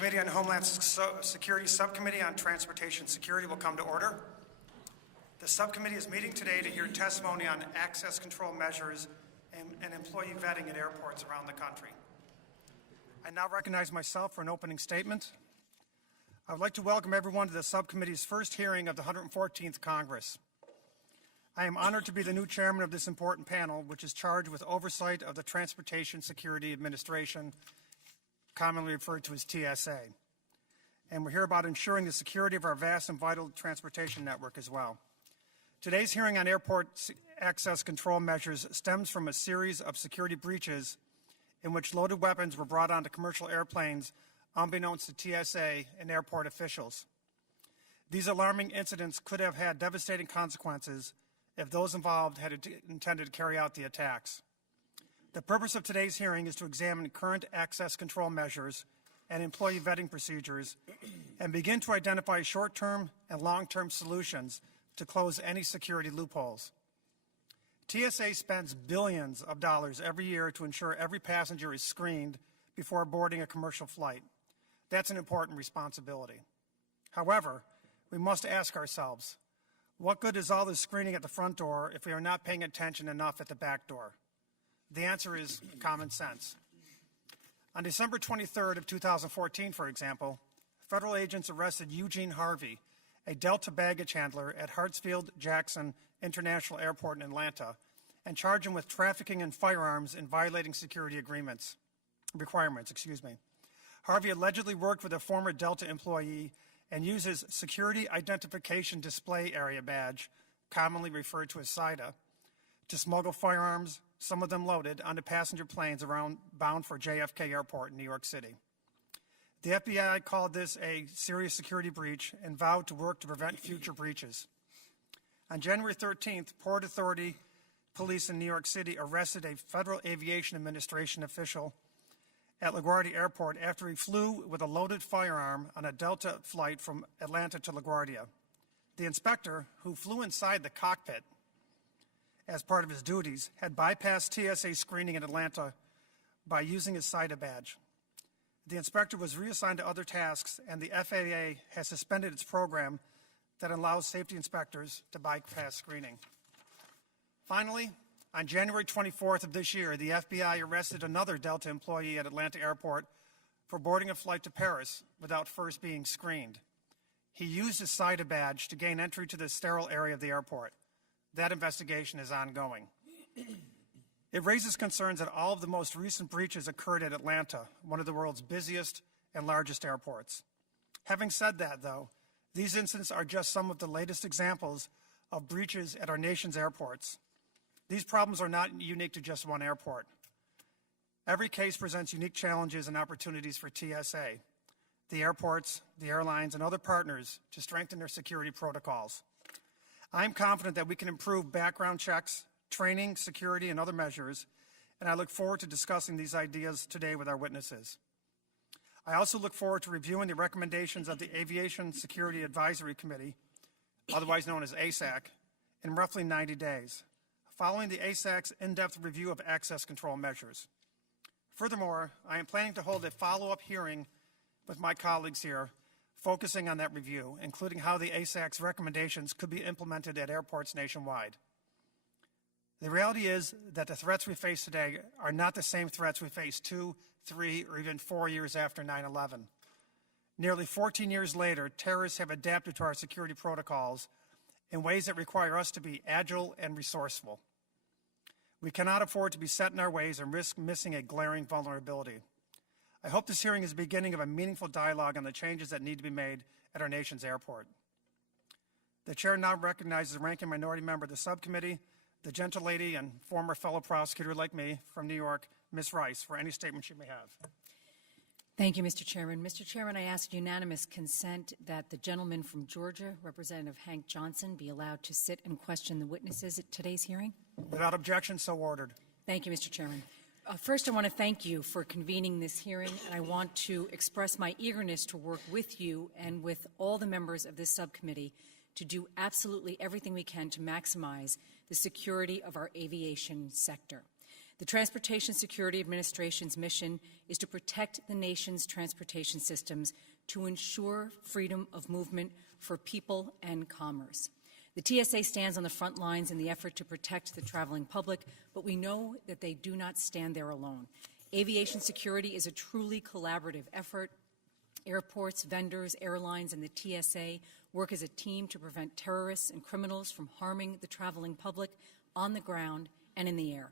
Committee on Homeland Security Subcommittee on Transportation Security will come to order. The subcommittee is meeting today to hear testimony on access control measures and employee vetting at airports around the country. I now recognize myself for an opening statement. I would like to welcome everyone to the subcommittee's first hearing of the 114th Congress. I am honored to be the new chairman of this important panel, which is charged with oversight of the Transportation Security Administration, commonly referred to as TSA. And we're here about ensuring the security of our vast and vital transportation network as well. Today's hearing on airport access control measures stems from a series of security breaches in which loaded weapons were brought onto commercial airplanes unbeknownst to TSA and airport officials. These alarming incidents could have had devastating consequences if those involved had intended to carry out the attacks. The purpose of today's hearing is to examine current access control measures and employee vetting procedures and begin to identify short-term and long-term solutions to close any security loopholes. TSA spends billions of dollars every year to ensure every passenger is screened before boarding a commercial flight. That's an important responsibility. However, we must ask ourselves, what good is all this screening at the front door if we are not paying attention enough at the back door? The answer is common sense. On December 23rd of 2014, for example, federal agents arrested Eugene Harvey, a Delta baggage handler at Hartsfield-Jackson International Airport in Atlanta, and charged him with trafficking in firearms and violating security requirements. Harvey allegedly worked with a former Delta employee and used his Security Identification Display Area badge, commonly referred to as SIDA, to smuggle firearms, some of them loaded, onto passenger planes bound for JFK Airport in New York City. The FBI called this a serious security breach and vowed to work to prevent future breaches. On January 13th, Port Authority police in New York City arrested a Federal Aviation Administration official at LaGuardia Airport after he flew with a loaded firearm on a Delta flight from Atlanta to LaGuardia. The inspector, who flew inside the cockpit as part of his duties, had bypassed TSA screening in Atlanta by using his SIDA badge. The inspector was reassigned to other tasks, and the FAA has suspended its program that allows safety inspectors to bypass screening. Finally, on January 24th of this year, the FBI arrested another Delta employee at Atlanta Airport for boarding a flight to Paris without first being screened. He used his SIDA badge to gain entry to the sterile area of the airport. That investigation is ongoing. It raises concerns that all of the most recent breaches occurred at Atlanta, one of the world's busiest and largest airports. Having said that, though, these incidents are just some of the latest examples of breaches at our nation's airports. These problems are not unique to just one airport. Every case presents unique challenges and opportunities for TSA, the airports, the airlines, and other partners to strengthen their security protocols. I'm confident that we can improve background checks, training, security, and other measures, and I look forward to discussing these ideas today with our witnesses. I also look forward to reviewing the recommendations of the Aviation Security Advisory Committee, otherwise known as ASAC, in roughly 90 days, following the ASAC's in-depth review of access control measures. Furthermore, I am planning to hold a follow-up hearing with my colleagues here focusing on that review, including how the ASAC's recommendations could be implemented at airports nationwide. The reality is that the threats we face today are not the same threats we faced 2, 3, or even 4 years after 9/11. Nearly 14 years later, terrorists have adapted to our security protocols in ways that require us to be agile and resourceful. We cannot afford to be set in our ways and risk missing a glaring vulnerability. I hope this hearing is the beginning of a meaningful dialogue on the changes that need to be made at our nation's airport. The chair now recognizes the ranking minority member of the subcommittee, the gentle lady and former fellow prosecutor like me from New York, Ms. Rice, for any statement she may have. Thank you, Mr. Chairman. Mr. Chairman, I ask unanimous consent that the gentleman from Georgia, Representative Hank Johnson, be allowed to sit and question the witnesses at today's hearing. Without objection, so ordered. Thank you, Mr. Chairman. First, I want to thank you for convening this hearing, and I want to express my eagerness to work with you and with all the members of this subcommittee to do absolutely everything we can to maximize the security of our aviation sector. The Transportation Security Administration's mission is to protect the nation's transportation systems to ensure freedom of movement for people and commerce. The TSA stands on the front lines in the effort to protect the traveling public, but we know that they do not stand there alone. Aviation security is a truly collaborative effort. Airports, vendors, airlines, and the TSA work as a team to prevent terrorists and criminals from harming the traveling public on the ground and in the air.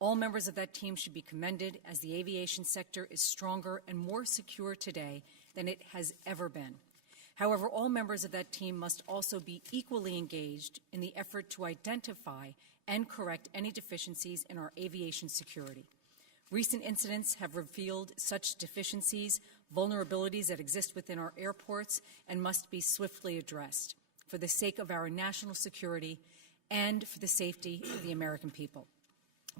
All members of that team should be commended, as the aviation sector is stronger and more secure today than it has ever been. However, all members of that team must also be equally engaged in the effort to identify and correct any deficiencies in our aviation security. Recent incidents have revealed such deficiencies, vulnerabilities that exist within our airports, and must be swiftly addressed for the sake of our national security and for the safety of the American people.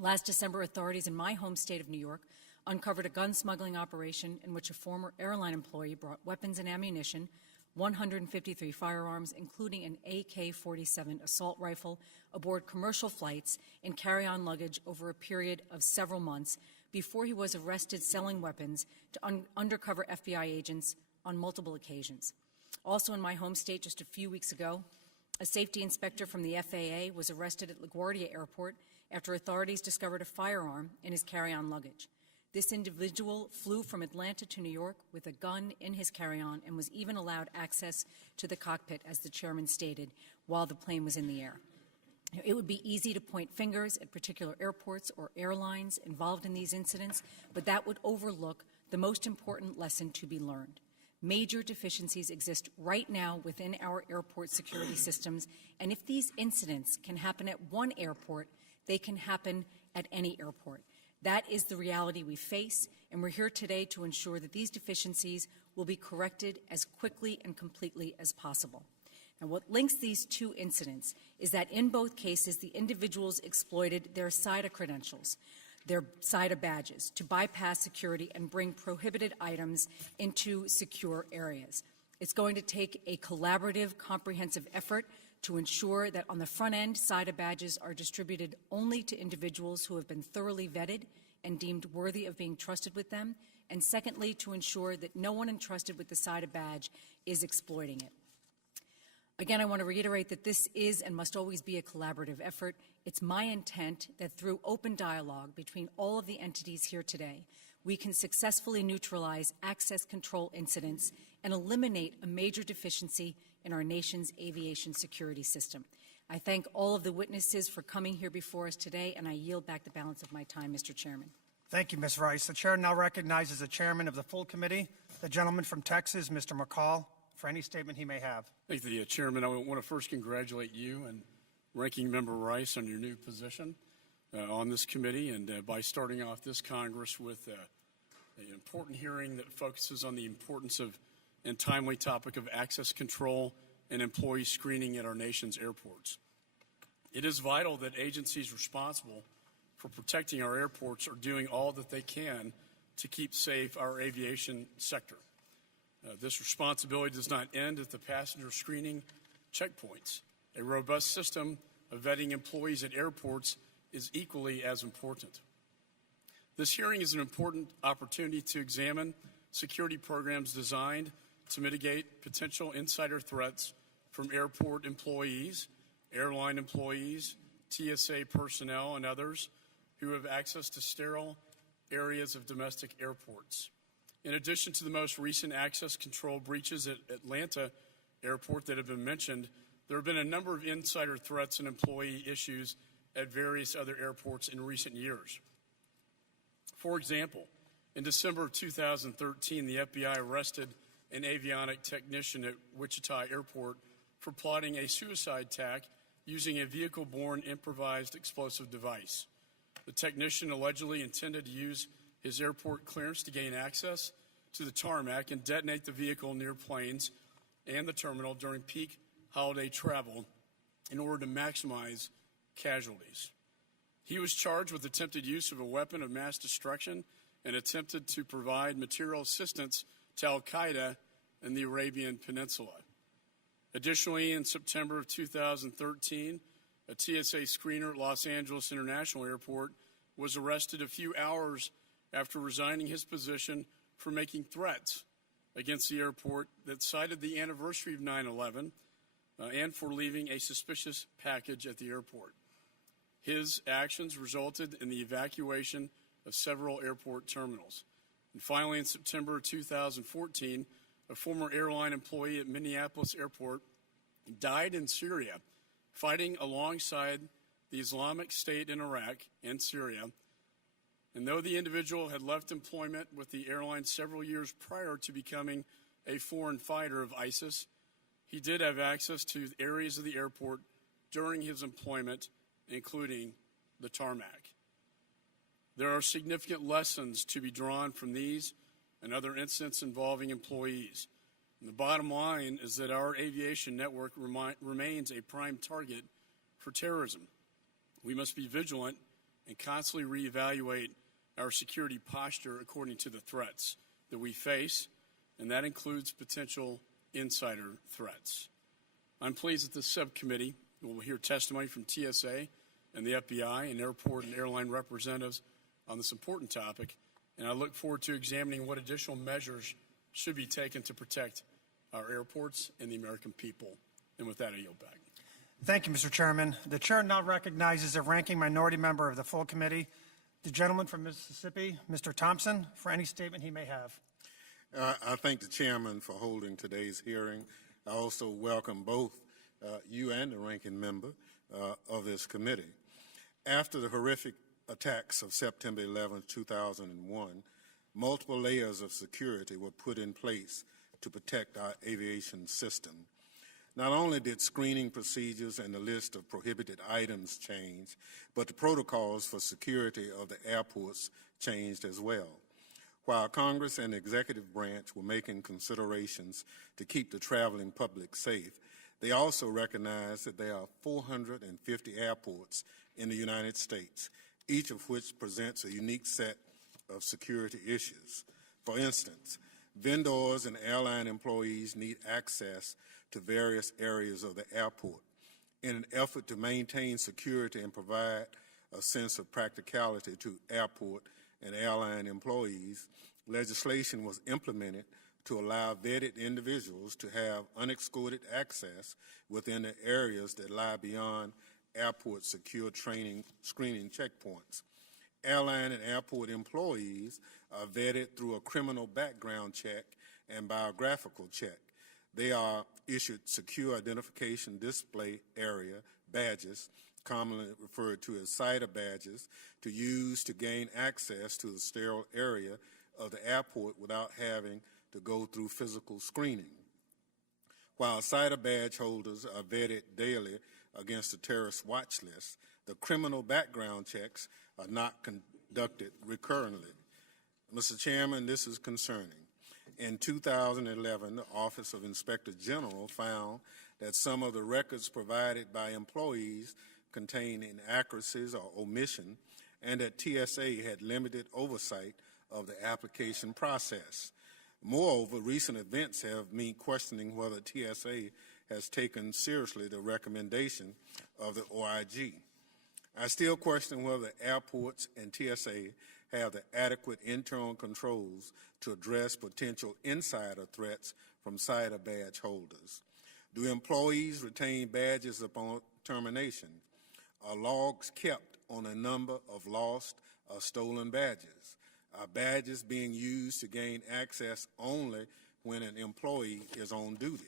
Last December, authorities in my home state of New York uncovered a gun smuggling operation in which a former airline employee brought weapons and ammunition, 153 firearms, including an AK-47 assault rifle, aboard commercial flights and carry-on luggage over a period of several months before he was arrested selling weapons to undercover FBI agents on multiple occasions. Also in my home state just a few weeks ago, a safety inspector from the FAA was arrested at LaGuardia Airport after authorities discovered a firearm in his carry-on luggage. This individual flew from Atlanta to New York with a gun in his carry-on and was even allowed access to the cockpit, as the chairman stated, while the plane was in the air. It would be easy to point fingers at particular airports or airlines involved in these incidents, but that would overlook the most important lesson to be learned. Major deficiencies exist right now within our airport security systems, and if these incidents can happen at one airport, they can happen at any airport. That is the reality we face, and we're here today to ensure that these deficiencies will be corrected as quickly and completely as possible. Now, what links these two incidents is that in both cases, the individuals exploited their SIDA credentials, their SIDA badges, to bypass security and bring prohibited items into secure areas. It's going to take a collaborative, comprehensive effort to ensure that on the front end, SIDA badges are distributed only to individuals who have been thoroughly vetted and deemed worthy of being trusted with them, and secondly, to ensure that no one entrusted with the SIDA badge is exploiting it. Again, I want to reiterate that this is and must always be a collaborative effort. It's my intent that through open dialogue between all of the entities here today, we can successfully neutralize access control incidents and eliminate a major deficiency in our nation's aviation security system. I thank all of the witnesses for coming here before us today, and I yield back the balance of my time, Mr. Chairman. Thank you, Ms. Rice. The chair now recognizes the chairman of the full committee, the gentleman from Texas, Mr. McCall, for any statement he may have. Thank you, Chairman. I want to first congratulate you and Ranking Member Rice on your new position on this committee, and by starting off this Congress with an important hearing that focuses on the importance of and timely topic of access control and employee screening at our nation's airports. It is vital that agencies responsible for protecting our airports are doing all that they can to keep safe our aviation sector. This responsibility does not end at the passenger screening checkpoints. A robust system of vetting employees at airports is equally as important. This hearing is an important opportunity to examine security programs designed to mitigate potential insider threats from airport employees, airline employees, TSA personnel, and others who have access to sterile areas of domestic airports. In addition to the most recent access control breaches at Atlanta Airport that have been mentioned, there have been a number of insider threats and employee issues at various other airports in recent years. For example, in December of 2013, the FBI arrested an avionic technician at Wichita Airport for plotting a suicide attack using a vehicle-borne improvised explosive device. The technician allegedly intended to use his airport clearance to gain access to the tarmac and detonate the vehicle near planes and the terminal during peak holiday travel in order to maximize casualties. He was charged with attempted use of a weapon of mass destruction and attempted to provide material assistance to Al-Qaeda in the Arabian Peninsula. Additionally, in September of 2013, a TSA screener at Los Angeles International Airport was arrested a few hours after resigning his position for making threats against the airport that cited the anniversary of 9/11 and for leaving a suspicious package at the airport. His actions resulted in the evacuation of several airport terminals. And finally, in September 2014, a former airline employee at Minneapolis Airport died in Syria, fighting alongside the Islamic State in Iraq and Syria. And though the individual had left employment with the airline several years prior to becoming a foreign fighter of ISIS, he did have access to areas of the airport during his employment, including the tarmac. There are significant lessons to be drawn from these and other incidents involving employees. And the bottom line is that our aviation network remains a prime target for terrorism. We must be vigilant and constantly reevaluate our security posture according to the threats that we face, and that includes potential insider threats. I'm pleased that this subcommittee will hear testimony from TSA and the FBI and airport and airline representatives on this important topic, and I look forward to examining what additional measures should be taken to protect our airports and the American people. And with that, I yield back. Thank you, Mr. Chairman. The chair now recognizes a ranking minority member of the full committee, the gentleman from Mississippi, Mr. Thompson, for any statement he may have. I thank the chairman for holding today's hearing. I also welcome both you and the ranking member of this committee. After the horrific attacks of September 11, 2001, multiple layers of security were put in place to protect our aviation system. Not only did screening procedures and the list of prohibited items change, but the protocols for security of the airports changed as well. While Congress and the executive branch were making considerations to keep the traveling public safe, they also recognized that there are 450 airports in the United States, each of which presents a unique set of security issues. For instance, vendors and airline employees need access to various areas of the airport. In an effort to maintain security and provide a sense of practicality to airport and airline employees, legislation was implemented to allow vetted individuals to have unescorted access within the areas that lie beyond airport secure screening checkpoints. Airline and airport employees are vetted through a criminal background check and biographical check. They are issued secure identification display area badges, commonly referred to as CIDA badges, to use to gain access to the sterile area of the airport without having to go through physical screening. While CIDA badge holders are vetted daily against the terrorist watch list, the criminal background checks are not conducted recurrently. Mr. Chairman, this is concerning. In 2011, the Office of Inspector General found that some of the records provided by employees contained inaccuracies or omission, and that TSA had limited oversight of the application process. Moreover, recent events have me questioning whether TSA has taken seriously the recommendation of the OIG. I still question whether airports and TSA have the adequate internal controls to address potential insider threats from CIDA badge holders. Do employees retain badges upon termination? Are logs kept on a number of lost or stolen badges? Are badges being used to gain access only when an employee is on duty?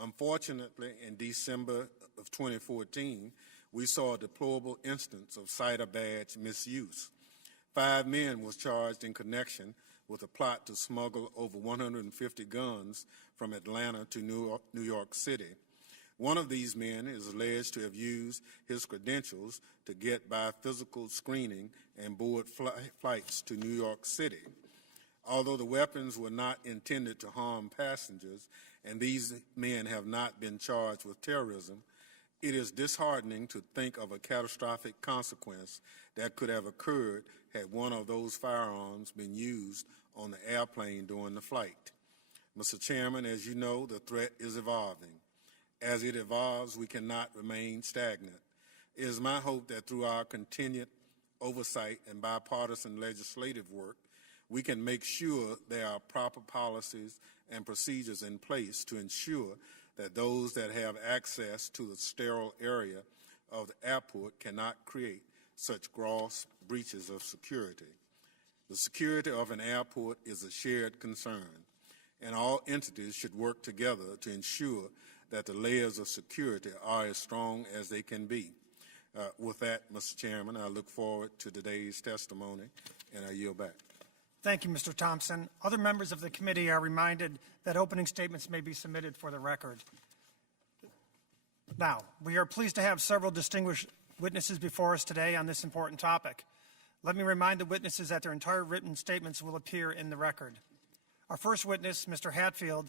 Unfortunately, in December of 2014, we saw a deplorable instance of CIDA badge misuse. 5 men were charged in connection with a plot to smuggle over 150 guns from Atlanta to New York City. One of these men is alleged to have used his credentials to get by physical screening and board flights to New York City. Although the weapons were not intended to harm passengers and these men have not been charged with terrorism, it is disheartening to think of a catastrophic consequence that could have occurred had one of those firearms been used on the airplane during the flight. Mr. Chairman, as you know, the threat is evolving. As it evolves, we cannot remain stagnant. It is my hope that through our continued oversight, and bipartisan legislative work, we can make sure there are proper policies and procedures in place to ensure that those that have access to the sterile area of the airport cannot create such gross breaches of security. The security of an airport is a shared concern, and all entities should work together to ensure that the layers of security are as strong as they can be. With that, Mr. Chairman, I look forward to today's testimony, and I yield back. Thank you, Mr. Thompson. Other members of the committee are reminded that opening statements may be submitted for the record. Now, we are pleased to have several distinguished witnesses before us today on this important topic. Let me remind the witnesses that their entire written statements will appear in the record. Our first witness, Mr. Hatfield,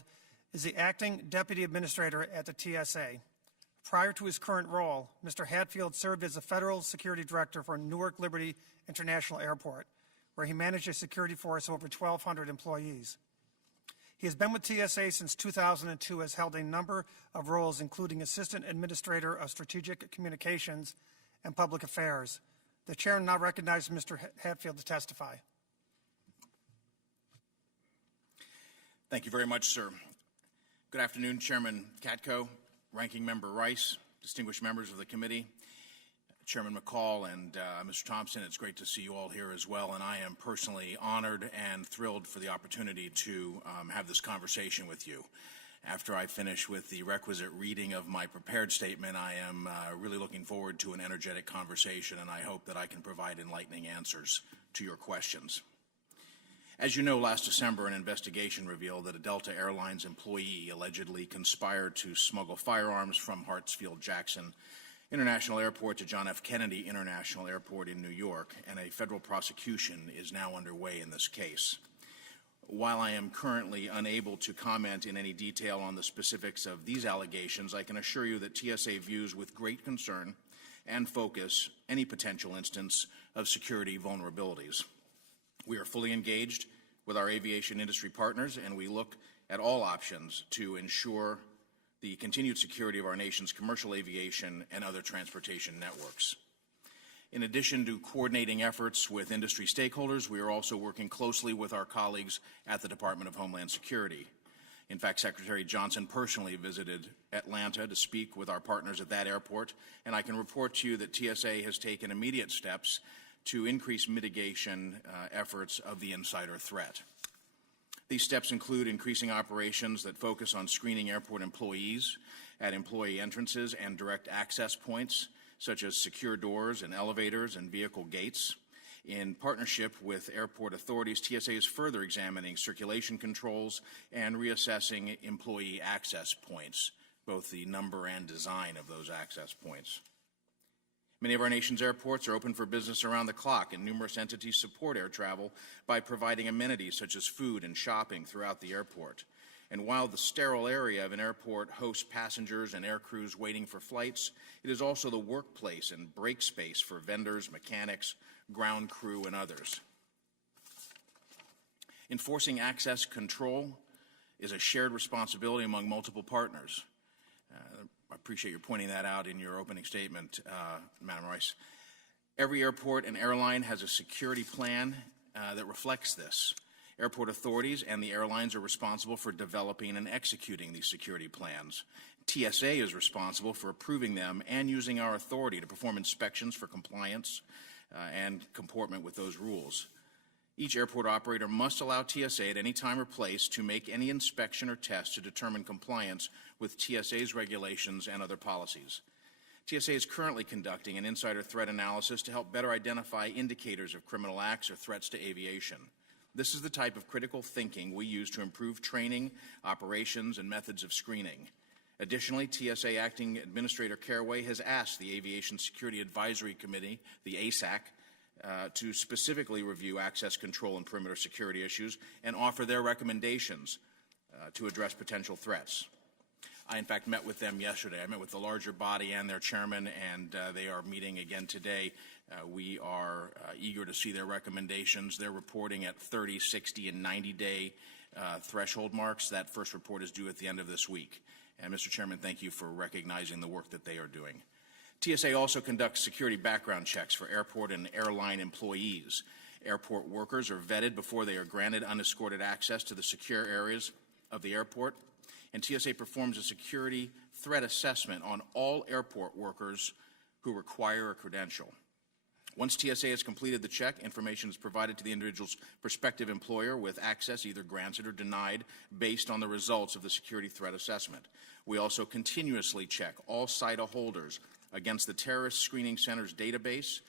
is the acting deputy administrator at the TSA. Prior to his current role, Mr. Hatfield served as the federal security director for Newark Liberty International Airport, where he managed a security force of over 1,200 employees. He has been with TSA since 2002, has held a number of roles, including Assistant Administrator of Strategic Communications and Public Affairs. The chair now recognizes Mr. Hatfield to testify. Thank you very much, sir. Good afternoon, Chairman Katko, Ranking Member Rice, distinguished members of the committee, Chairman McCall, and Mr. Thompson. It's great to see you all here as well, and I am personally honored and thrilled for the opportunity to have this conversation with you. After I finish with the requisite reading of my prepared statement, I am really looking forward to an energetic conversation, and I hope that I can provide enlightening answers to your questions. As you know, last December, an investigation revealed that a Delta Airlines employee allegedly conspired to smuggle firearms from Hartsfield-Jackson International Airport to John F. Kennedy International Airport in New York, and a federal prosecution is now underway in this case. While I am currently unable to comment in any detail on the specifics of these allegations, I can assure you that TSA views with great concern and focus any potential instance of security vulnerabilities. We are fully engaged with our aviation industry partners, and we look at all options to ensure the continued security of our nation's commercial aviation and other transportation networks. In addition to coordinating efforts with industry stakeholders, we are also working closely with our colleagues at the Department of Homeland Security. In fact, Secretary Johnson personally visited Atlanta to speak with our partners at that airport, and I can report to you that TSA has taken immediate steps to increase mitigation efforts of the insider threat. These steps include increasing operations that focus on screening airport employees at employee entrances and direct access points, such as secure doors and elevators and vehicle gates. In partnership with airport authorities, TSA is further examining circulation controls and reassessing employee access points, both the number and design of those access points. Many of our nation's airports are open for business around the clock, and numerous entities support air travel by providing amenities such as food and shopping throughout the airport. And while the sterile area of an airport hosts passengers and air crews waiting for flights, it is also the workplace and break space for vendors, mechanics, ground crew, and others. Enforcing access control is a shared responsibility among multiple partners. I appreciate you pointing that out in your opening statement, Madam Rice. Every airport and airline has a security plan that reflects this. Airport authorities and the airlines are responsible for developing and executing these security plans. TSA is responsible for approving them and using our authority to perform inspections for compliance and comportment with those rules. Each airport operator must allow TSA at any time or place to make any inspection or test to determine compliance with TSA's regulations and other policies. TSA is currently conducting an insider threat analysis to help better identify indicators of criminal acts or threats to aviation. This is the type of critical thinking we use to improve training, operations, and methods of screening. Additionally, TSA Acting Administrator Carraway has asked the Aviation Security Advisory Committee, the ASAC, to specifically review access control and perimeter security issues and offer their recommendations to address potential threats. I, in fact, met with them yesterday. I met with the larger body and their chairman, and they are meeting again today. We are eager to see their recommendations. They're reporting at 30, 60, and 90-day threshold marks. That first report is due at the end of this week. And, Mr. Chairman, thank you for recognizing the work that they are doing. TSA also conducts security background checks for airport and airline employees. Airport workers are vetted before they are granted unescorted access to the secure areas of the airport, and TSA performs a security threat assessment on all airport workers who require a credential. Once TSA has completed the check, information is provided to the individual's prospective employer with access either granted or denied based on the results of the security threat assessment. We also continuously check all SITA holders against the Terrorist Screening Center's database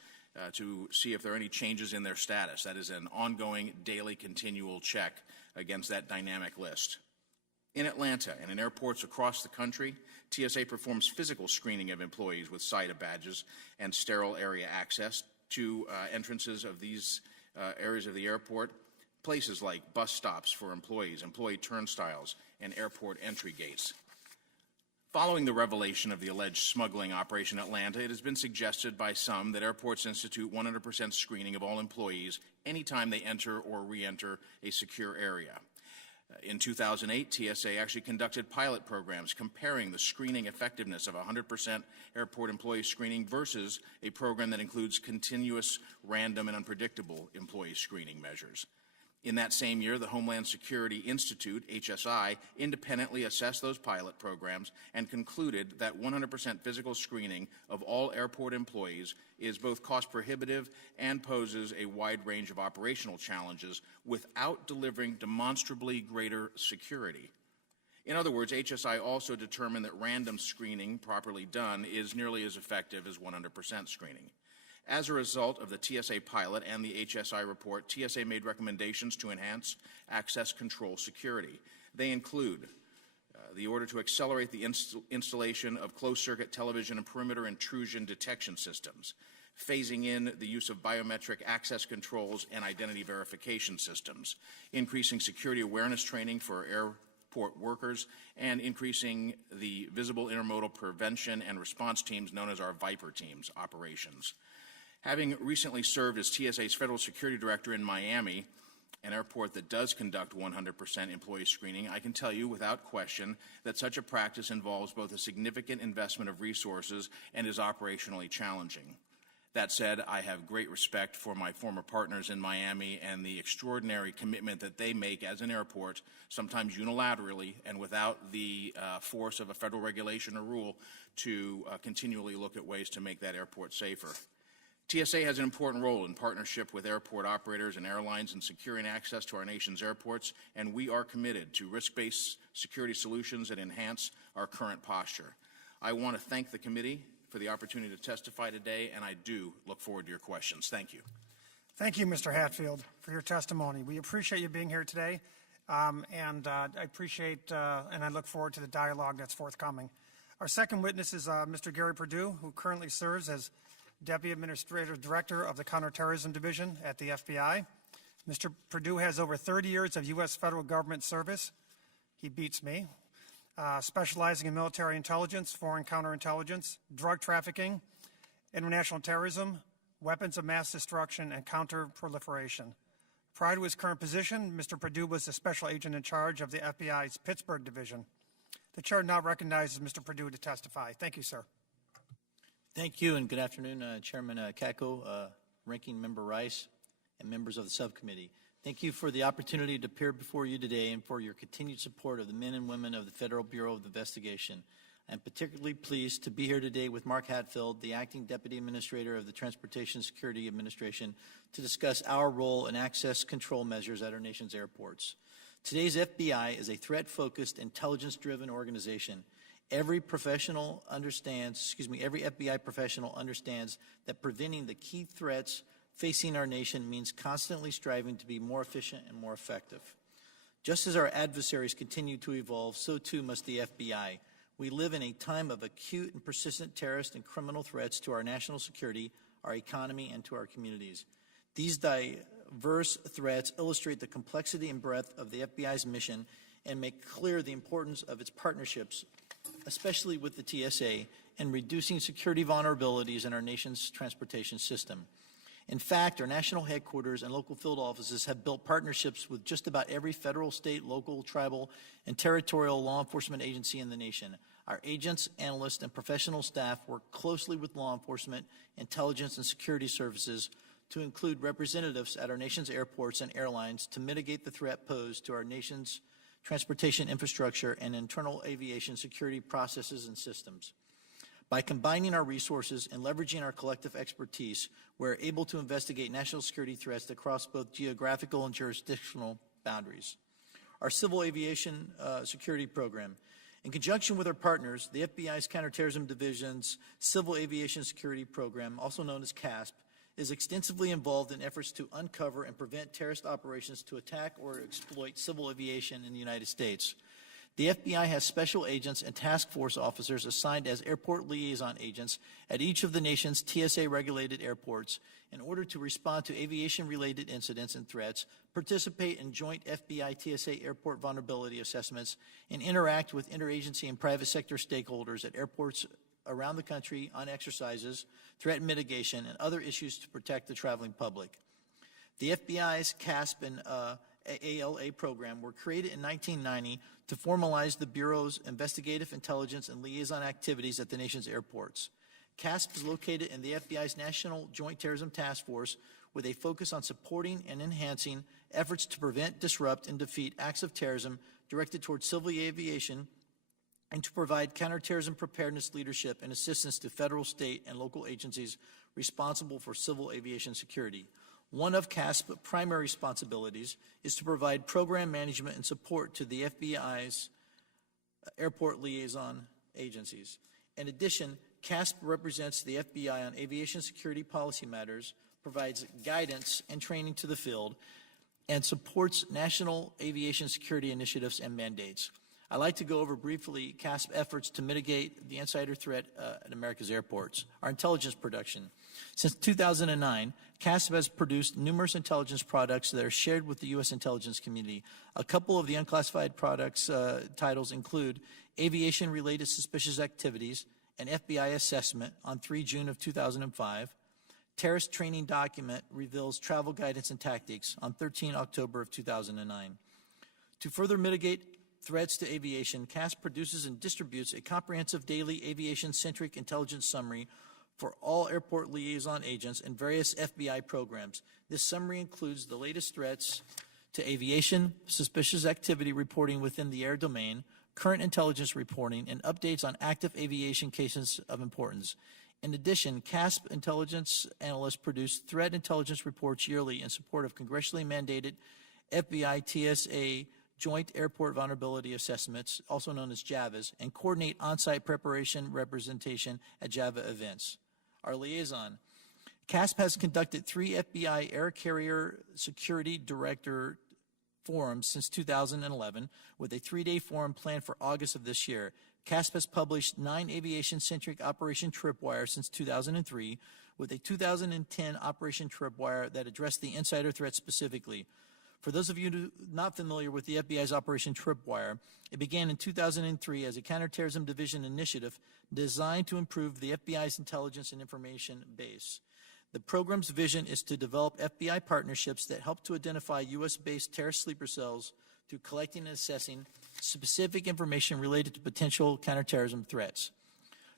to see if there are any changes in their status. That is an ongoing, daily, continual check against that dynamic list. In Atlanta and in airports across the country, TSA performs physical screening of employees with SITA badges and sterile area access to entrances of these areas of the airport, places like bus stops for employees, employee turnstiles, and airport entry gates. Following the revelation of the alleged smuggling operation in Atlanta, it has been suggested by some that airports institute 100% screening of all employees anytime they enter or re-enter a secure area. In 2008, TSA actually conducted pilot programs comparing the screening effectiveness of 100% airport employee screening versus a program that includes continuous, random, and unpredictable employee screening measures. In that same year, the Homeland Security Institute, HSI, independently assessed those pilot programs and concluded that 100% physical screening of all airport employees is both cost prohibitive and poses a wide range of operational challenges without delivering demonstrably greater security. In other words, HSI also determined that random screening, properly done, is nearly as effective as 100% screening. As a result of the TSA pilot and the HSI report, TSA made recommendations to enhance access control security. They include the order to accelerate the installation of closed-circuit television and perimeter intrusion detection systems, phasing in the use of biometric access controls and identity verification systems, increasing security awareness training for airport workers, and increasing the visible intermodal prevention and response teams known as our VIPER teams operations. Having recently served as TSA's Federal Security Director in Miami, an airport that does conduct 100% employee screening, I can tell you without question that such a practice involves both a significant investment of resources and is operationally challenging. That said, I have great respect for my former partners in Miami and the extraordinary commitment that they make as an airport, sometimes unilaterally and without the force of a federal regulation or rule, to continually look at ways to make that airport safer. TSA has an important role in partnership with airport operators and airlines in securing access to our nation's airports, and we are committed to risk-based security solutions that enhance our current posture. I want to thank the committee for the opportunity to testify today, and I do look forward to your questions. Thank you. Thank you, Mr. Hatfield, for your testimony. We appreciate you being here today, and I appreciate and I look forward to the dialogue that's forthcoming. Our second witness is Mr. Gary Perdue, who currently serves as Deputy Administrative Director of the Counterterrorism Division at the FBI. Mr. Perdue has over 30 years of U.S. federal government service. He beats me. Specializing in military intelligence, foreign counterintelligence, drug trafficking, international terrorism, weapons of mass destruction, and counter-proliferation. Prior to his current position, Mr. Perdue was the special agent in charge of the FBI's Pittsburgh Division. The chair now recognizes Mr. Perdue to testify. Thank you, sir. Thank you, and good afternoon, Chairman Katko, Ranking Member Rice, and members of the subcommittee. Thank you for the opportunity to appear before you today and for your continued support of the men and women of the Federal Bureau of Investigation. I'm particularly pleased to be here today with Mark Hatfield, the Acting Deputy Administrator of the Transportation Security Administration, to discuss our role in access control measures at our nation's airports. Today's FBI is a threat-focused, intelligence-driven organization. Every FBI professional understands that preventing the key threats facing our nation means constantly striving to be more efficient and more effective. Just as our adversaries continue to evolve, so too must the FBI. We live in a time of acute and persistent terrorist and criminal threats to our national security, our economy, and to our communities. These diverse threats illustrate the complexity and breadth of the FBI's mission and make clear the importance of its partnerships, especially with the TSA, in reducing security vulnerabilities in our nation's transportation system. In fact, our national headquarters and local field offices have built partnerships with just about every federal, state, local, tribal, and territorial law enforcement agency in the nation. Our agents, analysts, and professional staff work closely with law enforcement, intelligence, and security services to include representatives at our nation's airports and airlines to mitigate the threat posed to our nation's transportation infrastructure and internal aviation security processes and systems. By combining our resources and leveraging our collective expertise, we're able to investigate national security threats that cross both geographical and jurisdictional boundaries. Our Civil Aviation Security Program. In conjunction with our partners, the FBI's Counterterrorism Division's Civil Aviation Security Program, also known as CASP, is extensively involved in efforts to uncover and prevent terrorist operations to attack or exploit civil aviation in the United States. The FBI has special agents and task force officers assigned as airport liaison agents at each of the nation's TSA-regulated airports in order to respond to aviation-related incidents and threats, participate in joint FBI-TSA airport vulnerability assessments, and interact with interagency and private sector stakeholders at airports around the country on exercises, threat mitigation, and other issues to protect the traveling public. The FBI's CASP and ALA program were created in 1990 to formalize the Bureau's investigative intelligence and liaison activities at the nation's airports. CASP is located in the FBI's National Joint Terrorism Task Force with a focus on supporting and enhancing efforts to prevent, disrupt, and defeat acts of terrorism directed towards civil aviation and to provide counterterrorism preparedness leadership and assistance to federal, state, and local agencies responsible for civil aviation security. One of CASP's primary responsibilities is to provide program management and support to the FBI's airport liaison agencies. In addition, CASP represents the FBI on aviation security policy matters, provides guidance and training to the field, and supports national aviation security initiatives and mandates. I'd like to go over briefly CASP efforts to mitigate the insider threat at America's airports. Our intelligence production. Since 2009, CASP has produced numerous intelligence products that are shared with the U.S. intelligence community. A couple of the unclassified products titles include Aviation-Related Suspicious Activities, an FBI assessment on 3 June of 2005. Terrorist Training Document reveals travel guidance and tactics on 13 October of 2009. To further mitigate threats to aviation, CASP produces and distributes a comprehensive daily aviation-centric intelligence summary for all airport liaison agents and various FBI programs. This summary includes the latest threats to aviation, suspicious activity reporting within the air domain, current intelligence reporting, and updates on active aviation cases of importance. In addition, CASP intelligence analysts produce threat intelligence reports yearly in support of congressionally mandated FBI TSA Joint Airport Vulnerability Assessments, also known as JAVAs, and coordinate on-site preparation representation at JAVA events. Our liaison. CASP has conducted 3 FBI Air Carrier Security Director forums since 2011, with a 3-day forum planned for August of this year. CASP has published 9 aviation-centric Operation Tripwire since 2003, with a 2010 Operation Tripwire that addressed the insider threat specifically. For those of you not familiar with the FBI's Operation Tripwire, it began in 2003 as a counterterrorism division initiative designed to improve the FBI's intelligence and information base. The program's vision is to develop FBI partnerships that help to identify U.S.-based terrorist sleeper cells through collecting and assessing specific information related to potential counterterrorism threats.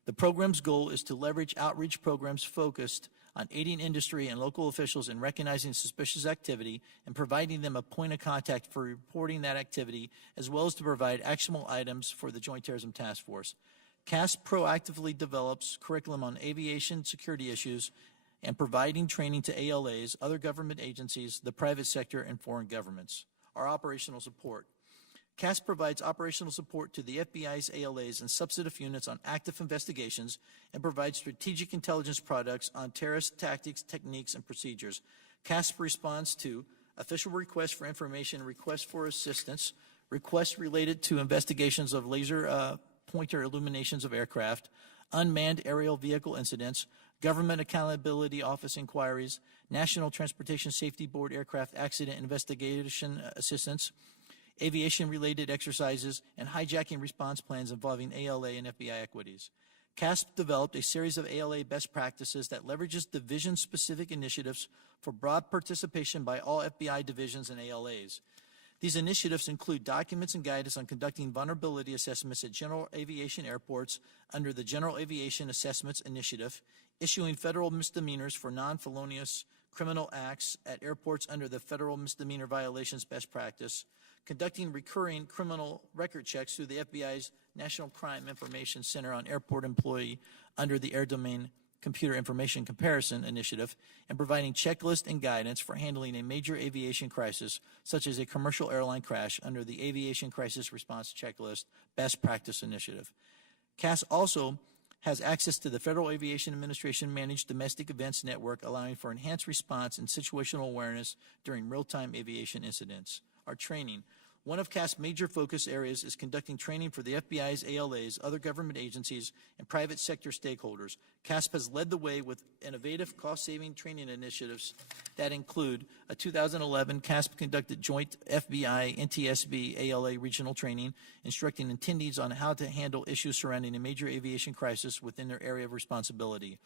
The program's goal is to leverage outreach programs focused on aiding industry and local officials in recognizing suspicious activity and providing them a point of contact for reporting that activity, as well as to provide actionable items for the Joint Terrorism Task Force. CASP proactively develops curriculum on aviation security issues and providing training to ALAs, other government agencies, the private sector, and foreign governments. Our operational support. CASP provides operational support to the FBI's ALAs and substantive units on active investigations and provides strategic intelligence products on terrorist tactics, techniques, and procedures. CASP responds to official requests for information, requests for assistance, requests related to investigations of laser pointer illuminations of aircraft, unmanned aerial vehicle incidents, Government Accountability Office inquiries, National Transportation Safety Board aircraft accident investigation assistance, aviation-related exercises, and hijacking response plans involving ALA and FBI equities. CASP developed a series of ALA best practices that leverages division-specific initiatives for broad participation by all FBI divisions and ALAs. These initiatives include documents and guidance on conducting vulnerability assessments at general aviation airports under the General Aviation Assessments Initiative, issuing federal misdemeanors for non-felonious criminal acts at airports under the Federal Misdemeanor Violations Best Practice, conducting recurring criminal record checks through the FBI's National Crime Information Center on airport employee under the Air Domain Computer Information Comparison Initiative, and providing checklists and guidance for handling a major aviation crisis, such as a commercial airline crash, under the Aviation Crisis Response Checklist Best Practice Initiative. CAS also has access to the Federal Aviation Administration managed domestic events network, allowing for enhanced response and situational awareness during real-time aviation incidents. Our training. One of CAS's major focus areas is conducting training for the FBI's ALAs, other government agencies, and private sector stakeholders. CASP has led the way with innovative cost-saving training initiatives that include a 2011 CASP conducted joint FBI NTSB ALA regional training, instructing attendees on how to handle issues surrounding a major aviation crisis within their area of responsibility.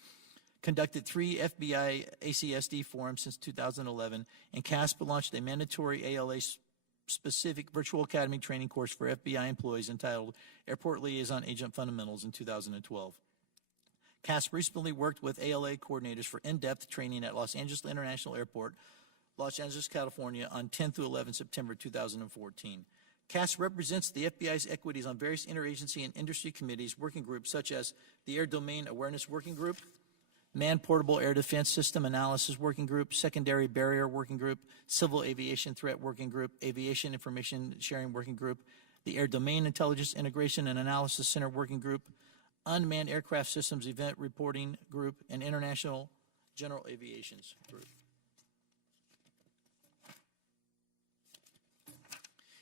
Conducted 3 FBI ACSD forums since 2011, and CASP launched a mandatory ALA specific virtual academy training course for FBI employees entitled Airport Liaison Agent Fundamentals in 2012. CASP recently worked with ALA coordinators for in-depth training at Los Angeles International Airport, Los Angeles, California on 10 through 11 September 2014. CASP represents the FBI's equities on various interagency and industry committees, working groups such as the Air Domain Awareness Working Group, Man-Portable Air Defense System Analysis Working Group, Secondary Barrier Working Group, Civil Aviation Threat Working Group, Aviation Information Sharing Working Group, the Air Domain Intelligence Integration and Analysis Center Working Group, Unmanned Aircraft Systems Event Reporting Group, and International General Aviations Group.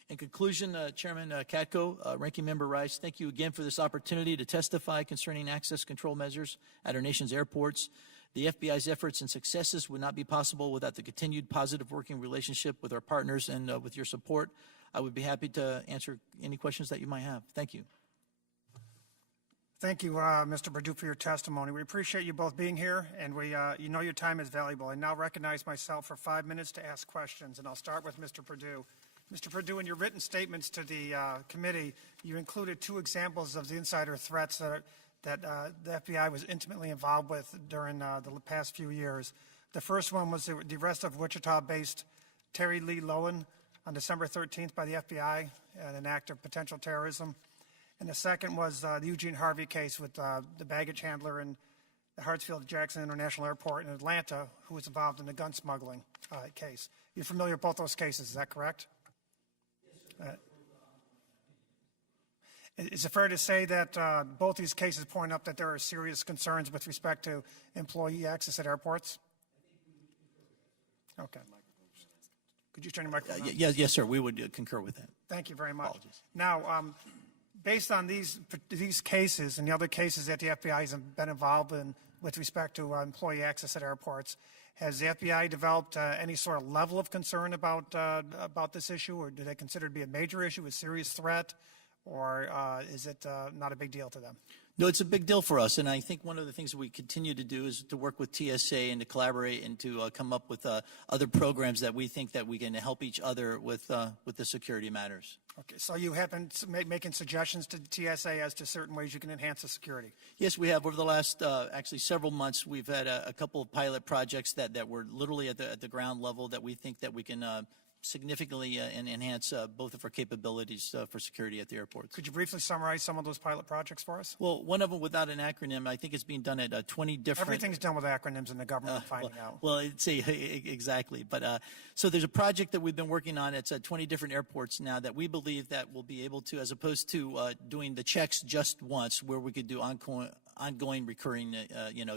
In conclusion, Chairman Katko, Ranking Member Rice, thank you again for this opportunity to testify concerning access control measures at our nation's airports. The FBI's efforts and successes would not be possible without the continued positive working relationship with our partners, and with your support, I would be happy to answer any questions that you might have. Thank you. Thank you, Mr. Perdue, for your testimony. We appreciate you both being here, and you know your time is valuable. I now recognize myself for 5 minutes to ask questions, and I'll start with Mr. Perdue. Mr. Perdue, in your written statements to the committee, you included 2 examples of the insider threats that the FBI was intimately involved with during the past few years. The first one was the arrest of Wichita-based Terry Lee Lowen on December 13th by the FBI in an act of potential terrorism. And the second was the Eugene Harvey case with the baggage handler in the Hartsfield-Jackson International Airport in Atlanta, who was involved in the gun smuggling case. You're familiar with both those cases, is that correct? Is it fair to say that both these cases point up that there are serious concerns with respect to employee access at airports? Okay. Could you turn your microphone on? Yes, sir. We would concur with that. Thank you very much. Apologies. Now, based on these cases and the other cases that the FBI has been involved in with respect to employee access at airports, has the FBI developed any sort of level of concern about this issue, or do they consider it to be a major issue, a serious threat, or is it not a big deal to them? No, it's a big deal for us, and I think one of the things that we continue to do is to work with TSA and to collaborate and to come up with other programs that we think that we can help each other with the security matters. Okay, so you have been making suggestions to TSA as to certain ways you can enhance the security? Yes, we have. Over the last actually several months, we've had a couple of pilot projects that were literally at the ground level that we think that we can significantly enhance both of our capabilities for security at the airports. Could you briefly summarize some of those pilot projects for us? Well, one of them, without an acronym, I think it's being done at 20 different... Everything's done with acronyms in the government, finding out. Well, exactly. But so there's a project that we've been working on. It's at 20 different airports now that we believe that we'll be able to, as opposed to doing the checks just once, where we could do ongoing recurring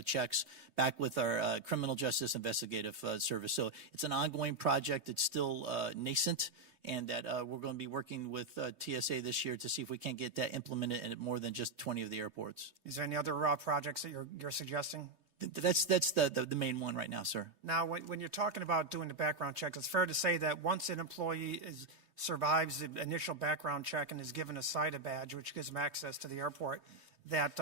checks back with our criminal justice investigative service. So it's an ongoing project. It's still nascent, and that we're going to be working with TSA this year to see if we can't get that implemented in more than just 20 of the airports. Is there any other projects that you're suggesting? That's the main one right now, sir. Now, when you're talking about doing the background checks, it's fair to say that once an employee survives the initial background check and is given a SITA badge, which gives them access to the airport, that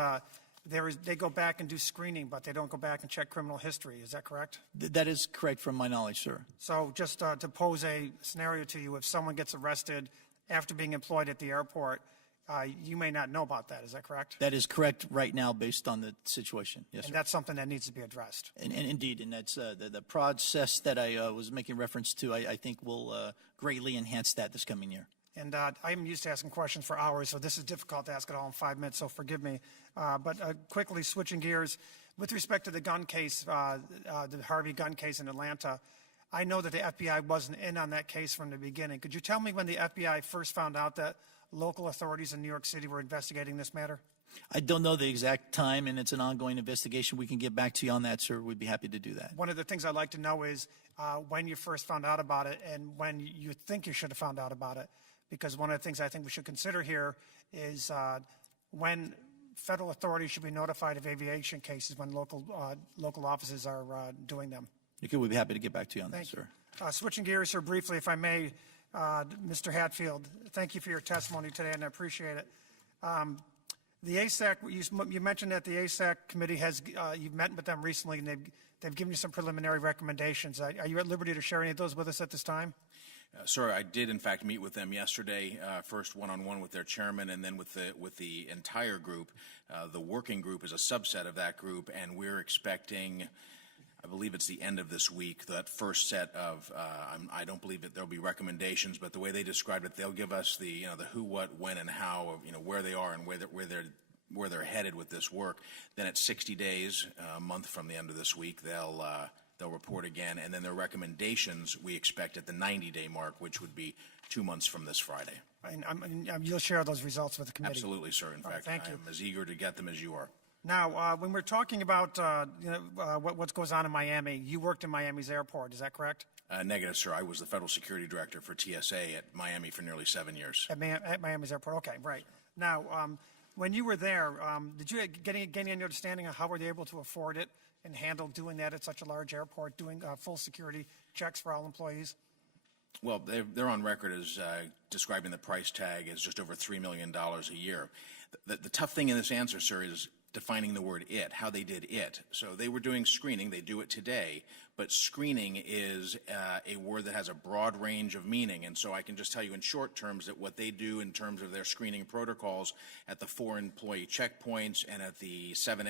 they go back and do screening, but they don't go back and check criminal history. Is that correct? That is correct from my knowledge, sir. So just to pose a scenario to you, if someone gets arrested after being employed at the airport, you may not know about that. Is that correct? That is correct right now based on the situation. Yes, And sir. that's something that needs to be addressed. And indeed, and that's the process that I was making reference to, I think will greatly enhance that this coming year. And I'm used to asking questions for hours, so this is difficult to ask it all in 5 minutes, so forgive me. But quickly switching gears, with respect to the gun case, the Harvey gun case in Atlanta, I know that the FBI wasn't in on that case from the beginning. Could you tell me when the FBI first found out that local authorities in New York City were investigating this matter? I don't know the exact time, and it's an ongoing investigation. We can get back to you on that, sir. We'd be happy to do that. One of the things I'd like to know is when you first found out about it and when you think you should have found out about it. Because one of the things I think we should consider here is when federal authorities should be notified of aviation cases when local offices are doing them. Okay, we'd be happy to get back to you on that, sir. Switching gears here briefly, if I may, Mr. Hatfield, thank you for your testimony today, and I appreciate it. The ASAC, you mentioned that the ASAC committee you've met with them recently, and they've given you some preliminary recommendations. Are you at liberty to share any of those with us at this time? Sir, I did in fact meet with them yesterday, first one-on-one with their chairman and then with the entire group. The working group is a subset of that group, and we're expecting, I believe it's the end of this week, that first set of, I don't believe that there'll be recommendations, but the way they described it, they'll give us the who, what, when, and how of, where they are and where they're headed with this work. Then at 60 days, a month from the end of this week, they'll report again, and then their recommendations we expect at the 90-day mark, which would be 2 months from this Friday. And you'll share those results with the committee? Absolutely, sir. In fact, thank you. I'm as eager to get them as you are. Now, when we're talking about what goes on in Miami, you worked in Miami's airport, is that correct? Negative, sir. I was the federal security director for TSA at Miami for nearly 7 years. At Miami's airport, okay, right. Now, when you were there, did you get any understanding of how were they able to afford it and handle doing that at such a large airport, doing full security checks for all employees? Well, they're on record as describing the price tag as just over $3 million a year. The tough thing in this answer, sir, is defining the word it, how they did it. So they were doing screening. They do it today. But screening is a word that has a broad range of meaning. And so I can just tell you in short terms that what they do in terms of their screening protocols at the 4 employee checkpoints and at the 7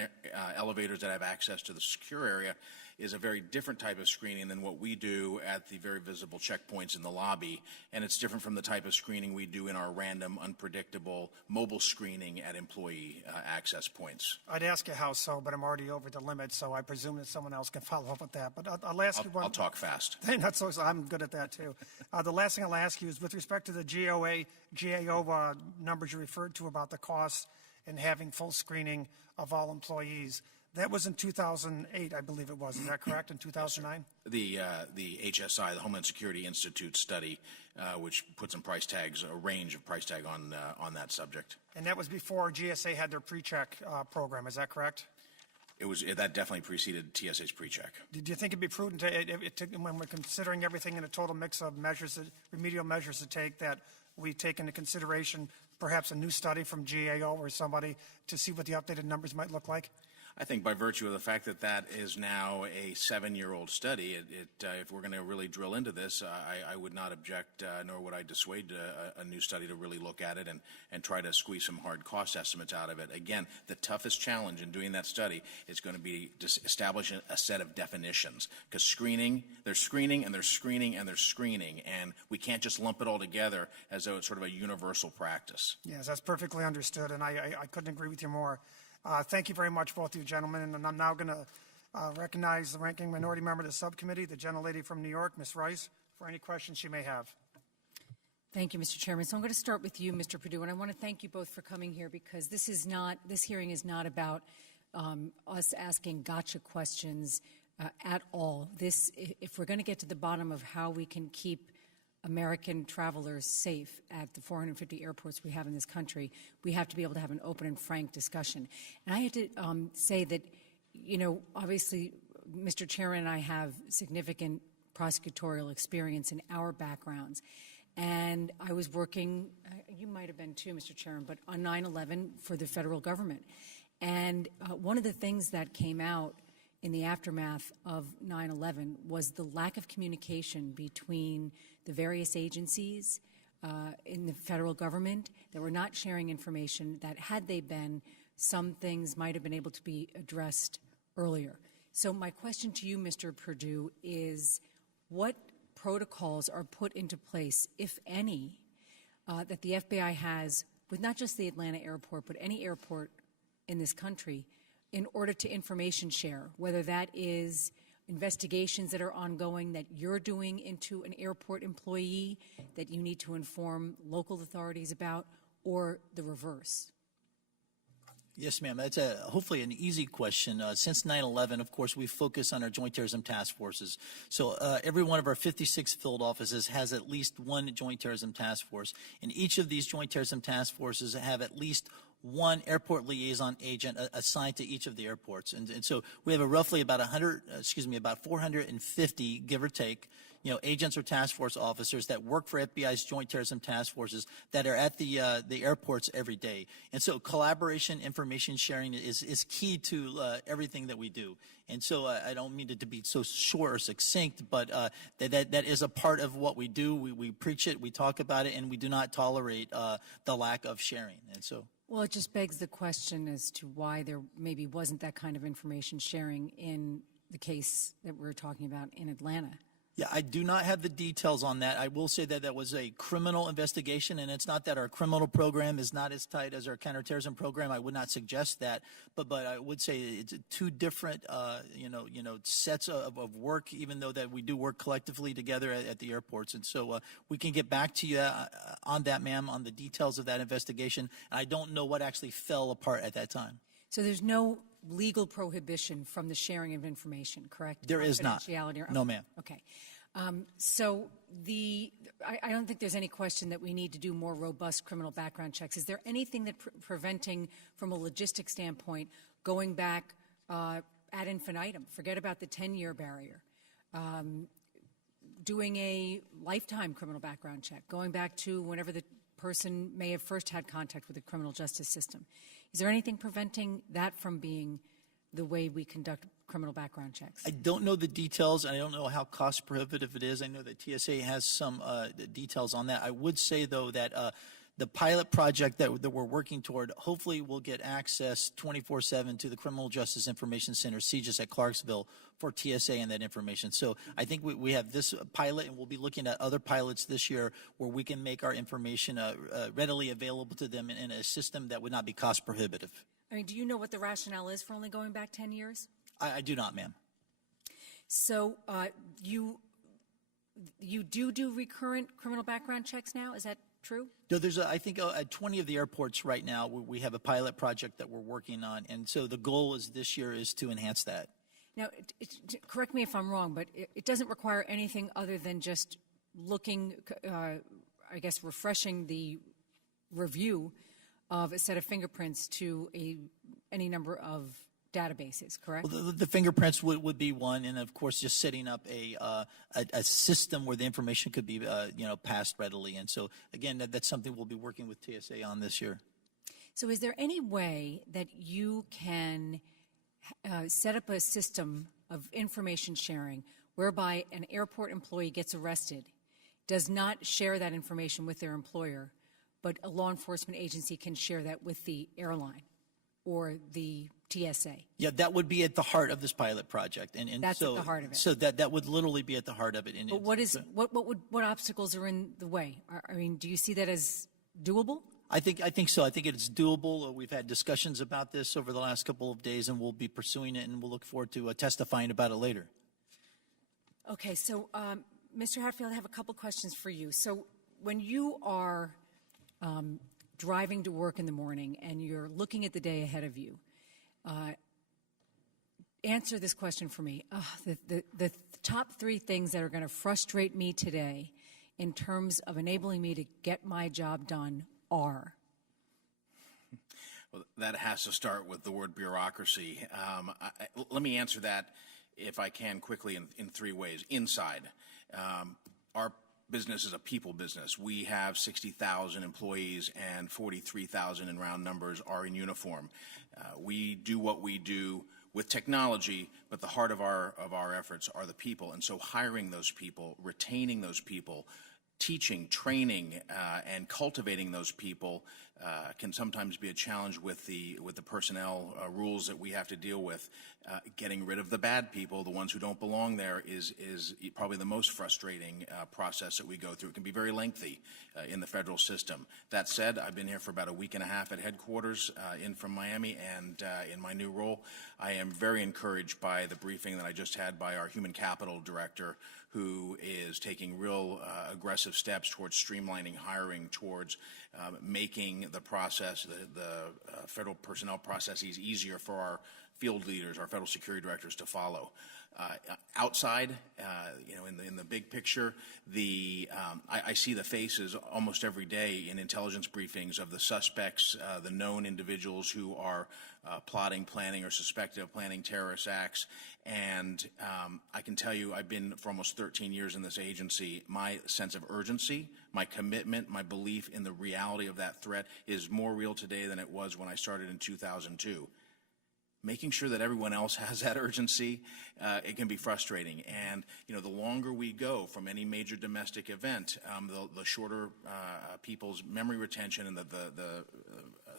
elevators that have access to the secure area is a very different type of screening than what we do at the very visible checkpoints in the lobby. And it's different from the type of screening we do in our random, unpredictable mobile screening at employee access points. I'd ask you how so, but I'm already over the limit, so I presume that someone else can follow up with that. But I'll ask you one. I'll talk fast. That's so, I'm good at that, too. The last thing I'll ask you is with respect to the GAO numbers you referred to about the costs and having full screening of all employees. That was in 2008, I believe it was. Is that correct, in 2009? The HSI, the Homeland Security Institute study, which put some price tags, a range of price tag on that subject. And that was before GSA had their pre-check program, is that correct? That definitely preceded TSA's pre-check. Do you think it'd be prudent when we're considering everything in a total mix of measures, remedial measures to take, that we take into consideration perhaps a new study from GAO or somebody to see what the updated numbers might look like? I think by virtue of the fact that that is now a 7-year-old study, if we're going to really drill into this, I would not object, nor would I dissuade a new study to really look at it and try to squeeze some hard cost estimates out of it. Again, the toughest challenge in doing that study is going to be establishing a set of definitions, because there's screening, and there's screening, and there's screening, and we can't just lump it all together as though it's sort of a universal practice. Yes, that's perfectly understood, and I couldn't agree with you more. Thank you very much, both of you gentlemen, and I'm now going to recognize the ranking minority member of the subcommittee, the gentlelady from New York, Ms. Rice, for any questions she may have. Thank you, Mr. Chairman. So I'm going to start with you, Mr. Perdue, and I want to thank you both for coming here, because this hearing is not about us asking gotcha questions at all. If we're going to get to the bottom of how we can keep American travelers safe at the 450 airports we have in this country, we have to be able to have an open and frank discussion. And I have to say that, obviously, Mr. Chairman and I have significant prosecutorial experience in our backgrounds. And I was working, you might have been too, Mr. Chairman, but on 9/11 for the federal government. And one of the things that came out in the aftermath of 9/11 was the lack of communication between the various agencies in the federal government that were not sharing information that, had they been, some things might have been able to be addressed earlier. So my question to you, Mr. Perdue, is what protocols are put into place, if any, that the FBI has with not just the Atlanta airport, but any airport in this country, in order to information share, whether that is investigations that are ongoing that you're doing into an airport employee that you need to inform local authorities about, or the reverse? Yes, ma'am. That's hopefully an easy question. Since 9/11, of course, we focus on our Joint Terrorism Task Forces. So every one of our 56 field offices has at least one Joint Terrorism Task Force, and each of these Joint Terrorism Task Forces have at least one airport liaison agent assigned to each of the airports. And so we have roughly about 450, give or take, agents or task force officers that work for FBI's Joint Terrorism Task Forces that are at the airports every day. And so collaboration, information sharing is key to everything that we do. And so I don't mean it to be so short or succinct, but that is a part of what we do. We preach it, we talk about it, and we do not tolerate the lack of sharing. And so. Well, it just begs the question as to why there maybe wasn't that kind of information sharing in the case that we're talking about in Atlanta. Yeah, I do not have the details on that. I will say that that was a criminal investigation, and it's not that our criminal program is not as tight as our counterterrorism program. I would not suggest that, but I would say it's two different, sets of work, even though that we do work collectively together at the airports. And so we can get back to you on that, ma'am, on the details of that investigation. I don't know what actually fell apart at that time. So there's no legal prohibition from the sharing of information, correct? There is not. Confidentiality. No, ma'am. Okay. So I don't think there's any question that we need to do more robust criminal background checks. Is there anything that preventing, from a logistics standpoint, going back ad infinitum? Forget about the 10-year barrier. Doing a lifetime criminal background check, going back to whenever the person may have first had contact with the criminal justice system. Is there anything preventing that from being the way we conduct criminal background checks? I don't know the details, and I don't know how cost prohibitive it is. I know that TSA has some details on that. I would say, though, that the pilot project that we're working toward hopefully will get access 24/7 to the Criminal Justice Information Center, CJIS at Clarksville, for TSA and that information. So I think we have this pilot, and we'll be looking at other pilots this year where we can make our information readily available to them in a system that would not be cost prohibitive. I mean, do you know what the rationale is for only going back 10 years? I do not, ma'am. So you do recurrent criminal background checks now? Is that true? No, there's I think at 20 of the airports right now we have a pilot project that we're working on, and so the goal is this year is to enhance that. Now, correct me if I'm wrong, but it doesn't require anything other than just looking, I guess, refreshing the review of a set of fingerprints to any number of databases, correct? Well, the fingerprints would be one, and of course, just setting up a system where the information could be passed readily. And so, again, that's something we'll be working with TSA on this year. So, is there any way that you can set up a system of information sharing whereby an airport employee gets arrested, does not share that information with their employer, but a law enforcement agency can share that with the airline or the TSA? Yeah, that would be at the heart of this pilot project, and That's so at the heart of it. So that would literally be at the heart of it. But what obstacles are in the way? I mean, do you see that as doable? I think so. I think it's doable. We've had discussions about this over the last couple of days, and we'll be pursuing it, and we'll look forward to testifying about it later. Okay, so Mr. Hatfield, I have a couple questions for you. So when you are driving to work in the morning and you're looking at the day ahead of you, answer this question for me. The top three things that are going to frustrate me today in terms of enabling me to get my job done are? Well, that has to start with the word bureaucracy. Let me answer that, if I can, quickly in three ways. Inside, our business is a people business. We have 60,000 employees, and 43,000 in round numbers are in uniform. We do what we do with technology, but the heart of our efforts are the people. And so hiring those people, retaining those people, teaching, training, and cultivating those people can sometimes be a challenge with the personnel rules that we have to deal with. Getting rid of the bad people, the ones who don't belong there, is probably the most frustrating process that we go through. It can be very lengthy in the federal system. That said, I've been here for about a week and a half at headquarters in from Miami, and in my new role, I am very encouraged by the briefing that I just had by our human capital director, who is taking real aggressive steps towards streamlining hiring, towards making the process, the federal personnel processes easier for our field leaders, our federal security directors to follow. Outside, in the big picture, I see the faces almost every day in intelligence briefings of the suspects, the known individuals who are plotting, planning, or suspected of planning terrorist acts. And I can tell you, I've been for almost 13 years in this agency. My sense of urgency, my commitment, my belief in the reality of that threat is more real today than it was when I started in 2002. Making sure that everyone else has that urgency, it can be frustrating. And, the longer we go from any major domestic event, the shorter people's memory retention and the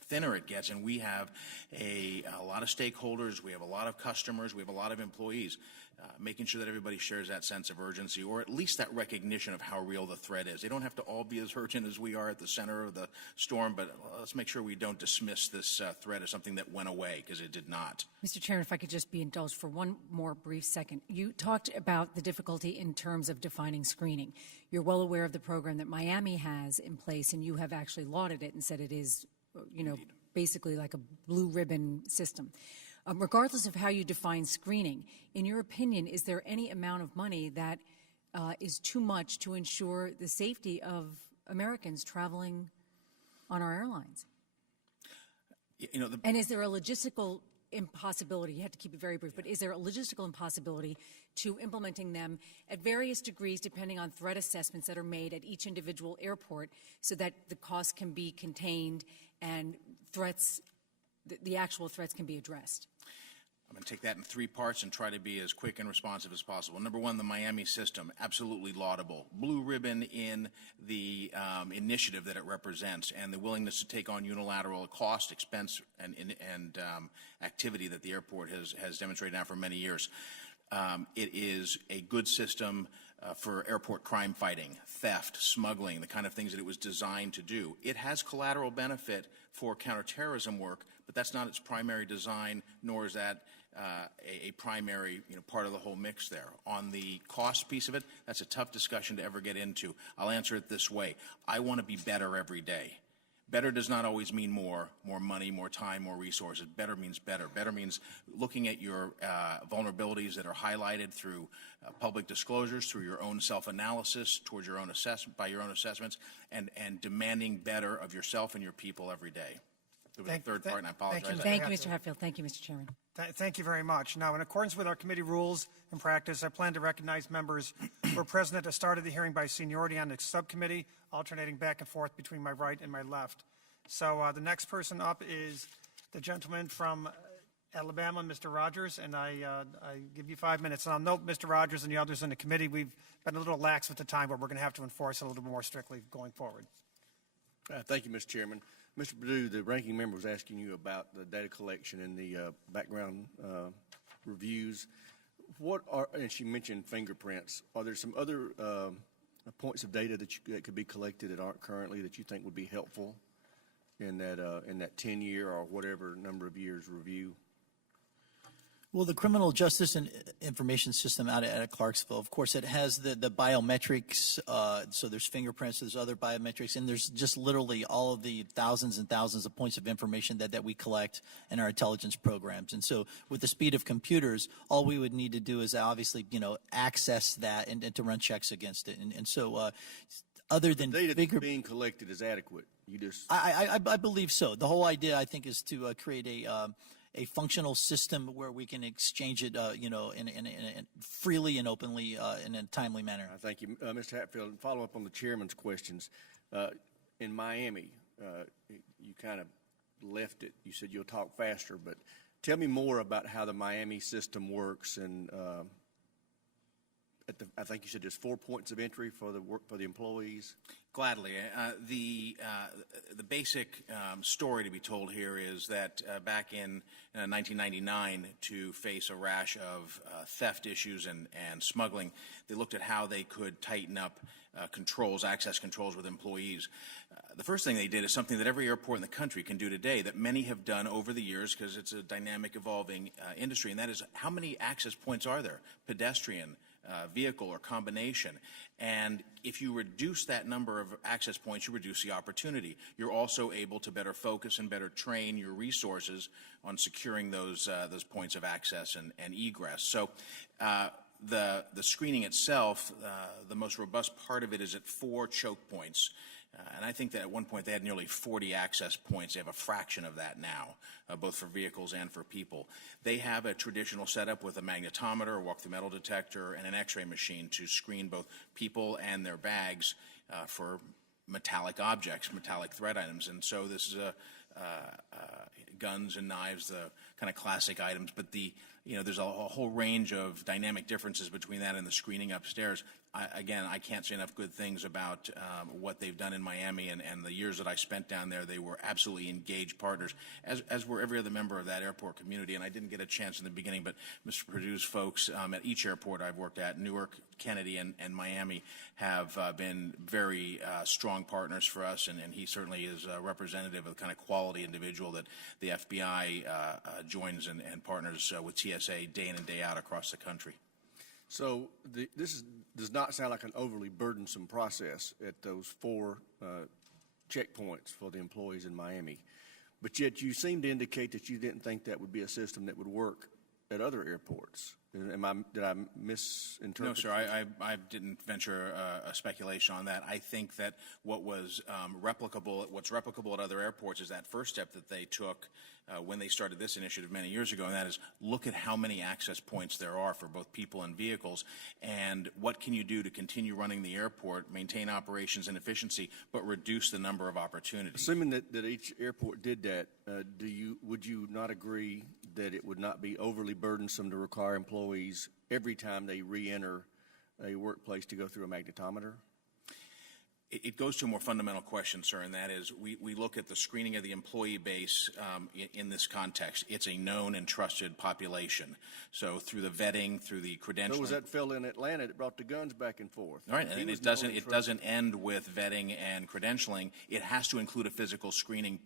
thinner it gets. And we have a lot of stakeholders, we have a lot of customers, we have a lot of employees. Making sure that everybody shares that sense of urgency, or at least that recognition of how real the threat is. They don't have to all be as urgent as we are at the center of the storm, but let's make sure we don't dismiss this threat as something that went away, because it did not. Mr. Chairman, if I could just be indulged for one more brief second. You talked about the difficulty in terms of defining screening. You're well aware of the program that Miami has in place, and you have actually lauded it and said it is, basically like a blue ribbon system. Regardless of how you define screening, in your opinion, is there any amount of money that is too much to ensure the safety of Americans traveling on our airlines? And is there a logistical impossibility? You have to keep it very brief, but is there a logistical impossibility to implementing them at various degrees depending on threat assessments that are made at each individual airport so that the costs can be contained and the actual threats can be addressed? I'm going to take that in three parts and try to be as quick and responsive as possible. Number one, the Miami system, absolutely laudable. Blue ribbon in the initiative that it represents, and the willingness to take on unilateral cost, expense, and activity that the airport has demonstrated now for many years. It is a good system for airport crime fighting, theft, smuggling, the kind of things that it was designed to do. It has collateral benefit for counterterrorism work, but that's not its primary design, nor is that a primary part of the whole mix there. On the cost piece of it, that's a tough discussion to ever get into. I'll answer it this way. I want to be better every day. Better does not always mean more money, more time, more resources. Better means better. Better means looking at your vulnerabilities that are highlighted through public disclosures, through your own self-analysis, towards your own by your own assessments, and demanding better of yourself and your people every day. There was a third part, and I apologize. Thank you, Mr. Hatfield. Thank you, Mr. Chairman. Thank you very much. Now, in accordance with our committee rules and practice, I plan to recognize members who are present at the start of the hearing by seniority on the subcommittee, alternating back and forth between my right and my left. So the next person up is the gentleman from Alabama, Mr. Rogers, and I give you 5 minutes. And I'll note, Mr. Rogers and the others in the committee, we've been a little lax with the time, but we're going to have to enforce it a little bit more strictly going forward. Thank you, Mr. Chairman. Mr. Perdue, the ranking member was asking you about the data collection and the background reviews. And she mentioned fingerprints. Are there some other points of data that could be collected that aren't currently that you think would be helpful in that 10-year or whatever number of years review? Well, the criminal justice and information system out at Clarksville, of course, it has the biometrics. So there's fingerprints, there's other biometrics, and there's just literally all of the thousands and thousands of points of information that we collect in our intelligence programs. And so with the speed of computers, all we would need to do is obviously, access that and to run checks against it. And so other than data that's being collected is adequate. You just I believe so. The whole idea, I think, is to create a functional system where we can exchange it, in freely and openly in a timely manner. Thank you, Mr. Hatfield. And follow up on the chairman's questions. In Miami, you kind of left it. You said you'll talk faster, but tell me more about how the Miami system works. And I think you said there's 4 points of entry for the employees. Gladly. The basic story to be told here is that back in 1999, to face a rash of theft issues and smuggling, they looked at how they could tighten up access controls with employees. The first thing they did is something that every airport in the country can do today, that many have done over the years because it's a dynamic, evolving industry, and that is how many access points are there, pedestrian, vehicle, or combination. And if you reduce that number of access points, you reduce the opportunity. You're also able to better focus and better train your resources on securing those points of access and egress. So the screening itself, the most robust part of it is at 4 choke points. And I think that at one point they had nearly 40 access points. They have a fraction of that now, both for vehicles and for people. They have a traditional setup with a magnetometer, a walk-through metal detector, and an X-ray machine to screen both people and their bags for metallic objects, metallic threat items. And so this is guns and knives, the kind of classic items. But there's a whole range of dynamic differences between that and the screening upstairs. I can't say enough good things about what they've done in Miami, and the years that I spent down there, they were absolutely engaged partners, as were every other member of that airport community. And I didn't get a chance in the beginning, but Mr. Perdue's folks at each airport I've worked at, Newark, Kennedy, and Miami, have been very strong partners for us, and he certainly is a representative of the kind of quality individual that the FBI joins and partners with TSA day in and day out across the country. So this does not sound like an overly burdensome process at those 4 checkpoints for the employees in Miami. But yet you seem to indicate that you didn't think that would be a system that would work at other airports. Did I misinterpret? No, sir. I didn't venture a speculation on that. I think that what's replicable at other airports is that first step that they took when they started this initiative many years ago, and that is look at how many access points there are for both people and vehicles, and what can you do to continue running the airport, maintain operations and efficiency, but reduce the number of opportunities. Assuming that each airport did that, would you not agree that it would not be overly burdensome to require employees every time they re-enter a workplace to go through a magnetometer? It goes to a more fundamental question, sir, and that is we look at the screening of the employee base in this context. It's a known and trusted population. So through the vetting, through the credentialing. So was that fellow in Atlanta that brought the guns back and forth? All right, and it doesn't end with vetting and credentialing. It has to include a physical screening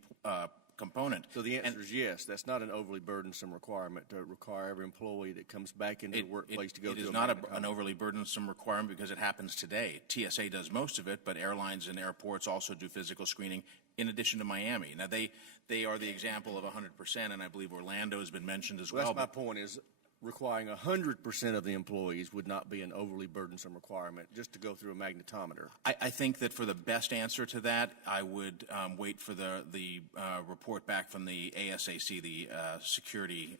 component. So the answer is yes. That's not an overly burdensome requirement to require every employee that comes back into the workplace to go through a magnetometer. It is not an overly burdensome requirement because it happens today. TSA does most of it, but airlines and airports also do physical screening in addition to Miami. Now, they are the example of 100%, and I believe Orlando has been mentioned as well. That's my point, is requiring 100% of the employees would not be an overly burdensome requirement just to go through a magnetometer. I think that for the best answer to that, I would wait for the report back from the ASAC, the Security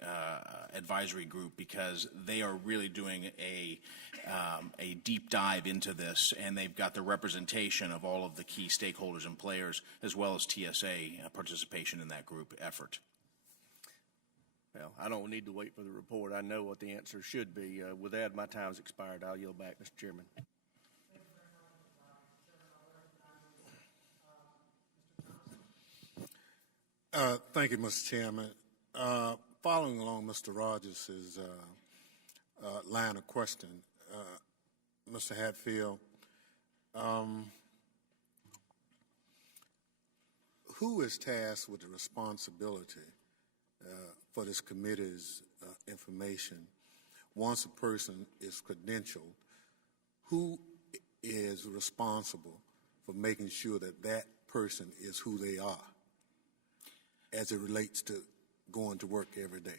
Advisory Group, because they are really doing a deep dive into this, and they've got the representation of all of the key stakeholders and players, as well as TSA participation in that group effort. Well, I don't need to wait for the report. I know what the answer should be. With that, my time's expired. I'll yield back, Mr. Chairman. Thank you, Mr. Chairman. Following along Mr. Rogers' line of question, Mr. Hatfield, who is tasked with the responsibility for this committee's information? Once a person is credentialed, who is responsible for making sure that that person is who they are as it relates to going to work every day?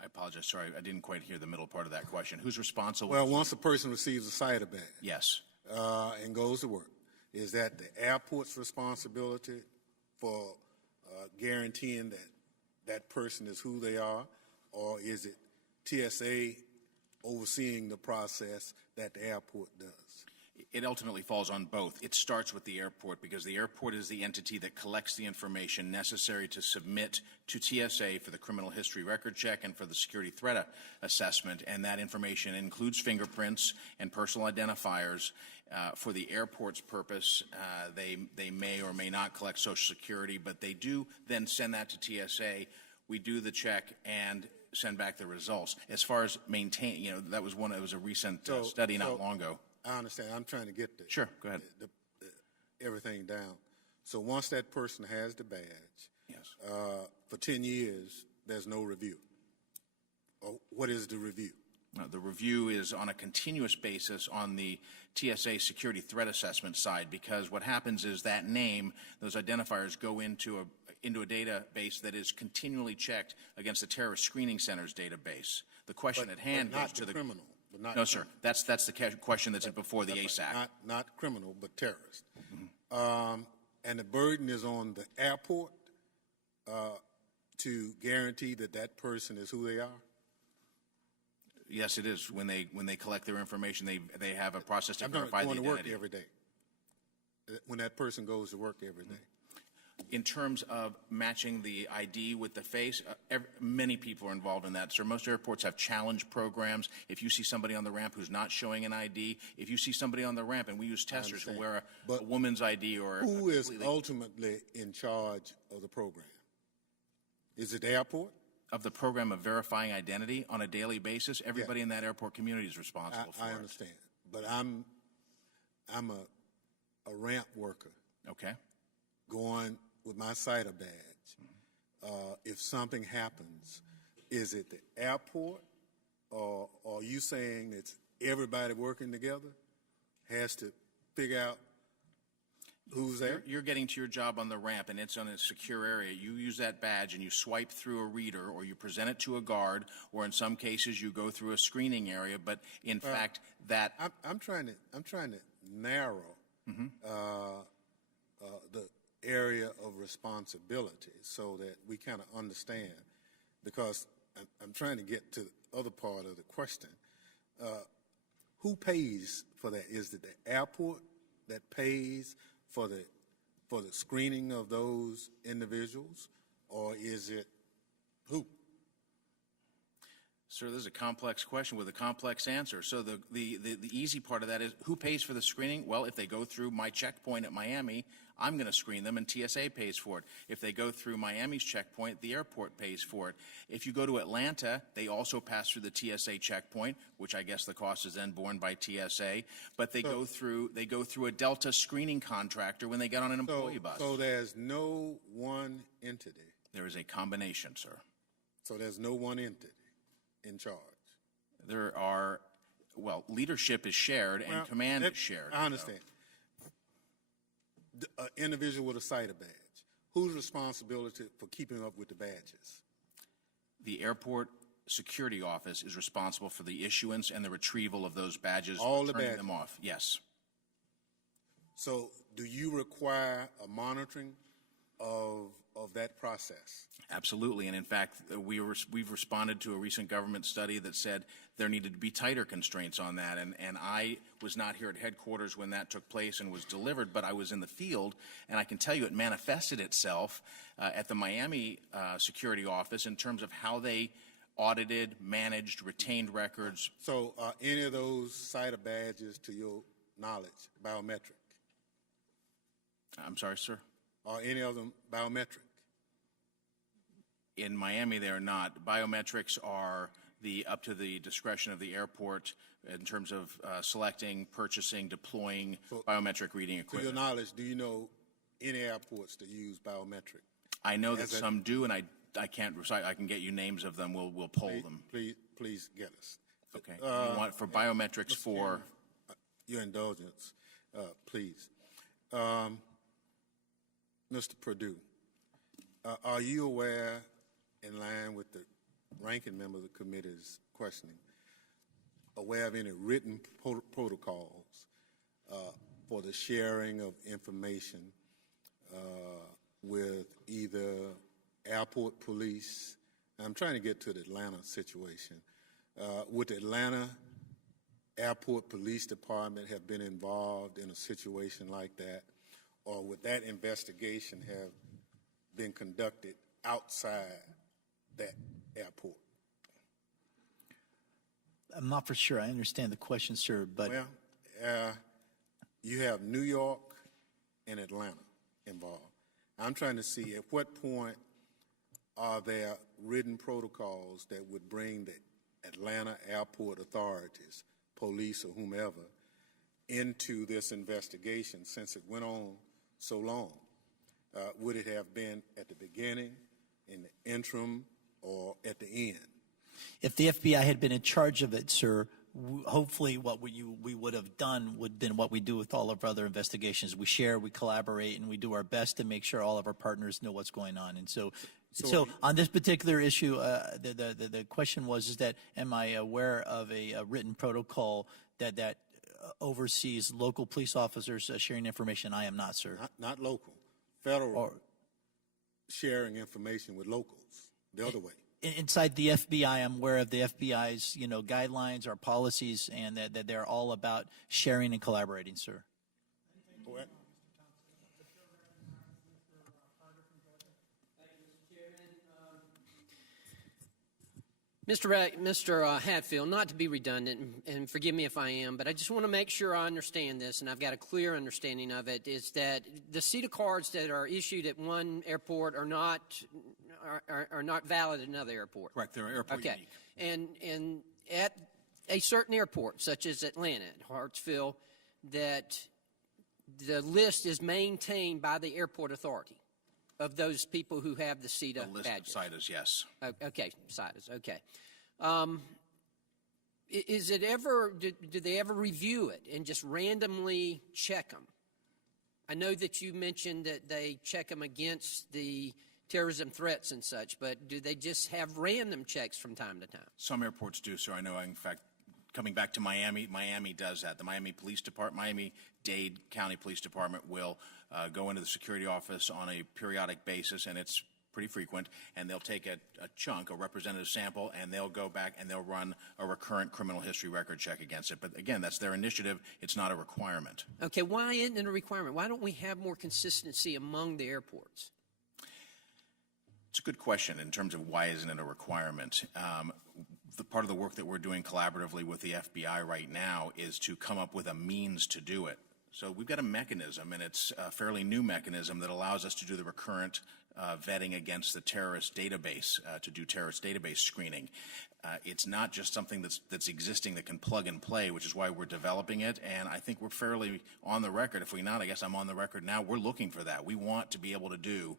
I apologize. Sorry, I didn't quite hear the middle part of that question. Who's responsible? Well, once a person receives a cider badge, yes, and goes to work, is that the airport's responsibility for guaranteeing that that person is who they are, or is it TSA overseeing the process that the airport does? It ultimately falls on both. It starts with the airport because the airport is the entity that collects the information necessary to submit to TSA for the criminal history record check and for the security threat assessment, and that information includes fingerprints and personal identifiers. For the airport's purpose, they may or may not collect Social Security, but they do then send that to TSA. We do the check and send back the results. As far as maintaining, that was it was a recent study not long ago. I understand. I'm trying to get Sure, go ahead. everything down. So once that person has the badge, Yes. For 10 years, there's no review. What is the review? The review is on a continuous basis on the TSA security threat assessment side, because what happens is that name, those identifiers go into a database that is continually checked against the Terrorist Screening Center's database. The question at hand but not goes to the criminal. But not No, sir. That's the question that's before the ASAC. Not criminal, but terrorist. And the burden is on the airport to guarantee that that person is who they are. Yes, it is. When they collect their information, they have a process to I'm not verify the going to identity. work every day. When that person goes to work every day. In terms of matching the ID with the face, many people are involved in that. Sir, most airports have challenge programs. If you see somebody on the ramp who's not showing an ID, if you see somebody on the ramp, and we use testers who wear a woman's ID or Who is ultimately in charge of the program? Is it the airport? of the program of verifying identity on a daily basis, everybody in that airport community is responsible for I it. understand, but I'm a ramp worker Okay. going with my CITA badge. If something happens, is it the airport, or are you saying it's everybody working together has to figure out who's there? You're getting to your job on the ramp, and it's on a secure area. You use that badge, and you swipe through a reader, or you present it to a guard, or in some cases, you go through a screening area. But in fact, that I'm trying to narrow the area of responsibility so that we kind of understand, because I'm trying to get to the other part of the question. Who pays for that? Is it the airport that pays for the screening of those individuals, or is it who? Sir, this is a complex question with a complex answer. So the easy part of that is, who pays for the screening? Well, if they go through my checkpoint at Miami, I'm going to screen them, and TSA pays for it. If they go through Miami's checkpoint, the airport pays for it. If you go to Atlanta, they also pass through the TSA checkpoint, which I guess the cost is then borne by TSA. But they go through a Delta screening contractor when they get on an employee bus. So there's no one entity. There is a combination, sir. So there's no one entity in charge. There are, leadership is shared and command is shared. I understand. An individual with a CITA badge, whose responsibility for keeping up with the badges? The airport security office is responsible for the issuance and the retrieval of those badges, All the turning badges? them off. Yes. So do you require a monitoring of that process? Absolutely, and in fact, we've responded to a recent government study that said there needed to be tighter constraints on that, and I was not here at headquarters when that took place and was delivered, but I was in the field, and I can tell you it manifested itself at the Miami security office in terms of how they audited, managed, retained records. So are any of those CITA badges, to your knowledge, biometric? I'm sorry, sir? Are any of them biometric? In Miami, they are not. Biometrics are up to the discretion of the airport in terms of selecting, purchasing, deploying biometric reading To equipment. your knowledge, do you know any airports that use biometric? I know that some do, and I can't recite. I can get you names of them. We'll poll them. Please get us. Okay. You want for biometrics for? Your indulgence, please. Mr. Perdue, are you aware, in line with the ranking member of the committee's questioning, aware of any written protocols for the sharing of information with either airport police. I'm trying to get to the Atlanta situation. Would the Atlanta Airport Police Department have been involved in a situation like that, or would that investigation have been conducted outside that airport? I'm not for sure I understand the question, sir, but Well, you have New York and Atlanta involved. I'm trying to see at what point are there written protocols that would bring the Atlanta airport authorities, police or whomever, into this investigation since it went on so long? Would it have been at the beginning, in the interim, or at the end? if the FBI had been in charge of it, sir, hopefully what we would have done would have been what we do with all of our other investigations. We share, we collaborate, and we do our best to make sure all of our partners know what's going on. And so on this particular issue, the question was, is that am I aware of a written protocol that oversees local police officers sharing information? I am not, sir. Not local, federal sharing information with locals, the other way. Inside the FBI, I'm aware of the FBI's, guidelines, our policies, and that they're all about sharing and collaborating, sir. Mr. Hatfield, not to be redundant, and forgive me if I am, but I just want to make sure I understand this, and I've got a clear understanding of it, is that the CETA cards that are issued at one airport are not valid at another airport. Correct. They're airport okay. unique. And at a certain airport, such as Atlanta, Hartsville, that the list is maintained by the airport authority of those people who have the CETA The list badges. of CITAs, yes. Okay, CITAs, okay. Is it ever, do they ever review it and just randomly check them? I know that you mentioned that they check them against the terrorism threats and such, but do they just have random checks from time to time? Some airports do, sir. I know, in fact, coming back to Miami, Miami does that. The Miami Police Department, Miami-Dade County Police Department will go into the security office on a periodic basis, and it's pretty frequent, and they'll take a chunk, a representative sample, and they'll go back and they'll run a recurrent criminal history record check against it. But again, that's their initiative. It's not a requirement. Okay, why isn't it a requirement? Why don't we have more consistency among the airports? It's a good question in terms of why isn't it a requirement. The part of the work that we're doing collaboratively with the FBI right now is to come up with a means to do it. So we've got a mechanism, and it's a fairly new mechanism that allows us to do the recurrent vetting against the terrorist database, to do terrorist database screening. It's not just something that's existing that can plug and play, which is why we're developing it, and I think we're fairly on the record. If we're not, I guess I'm on the record now. We're looking for that. We want to be able to do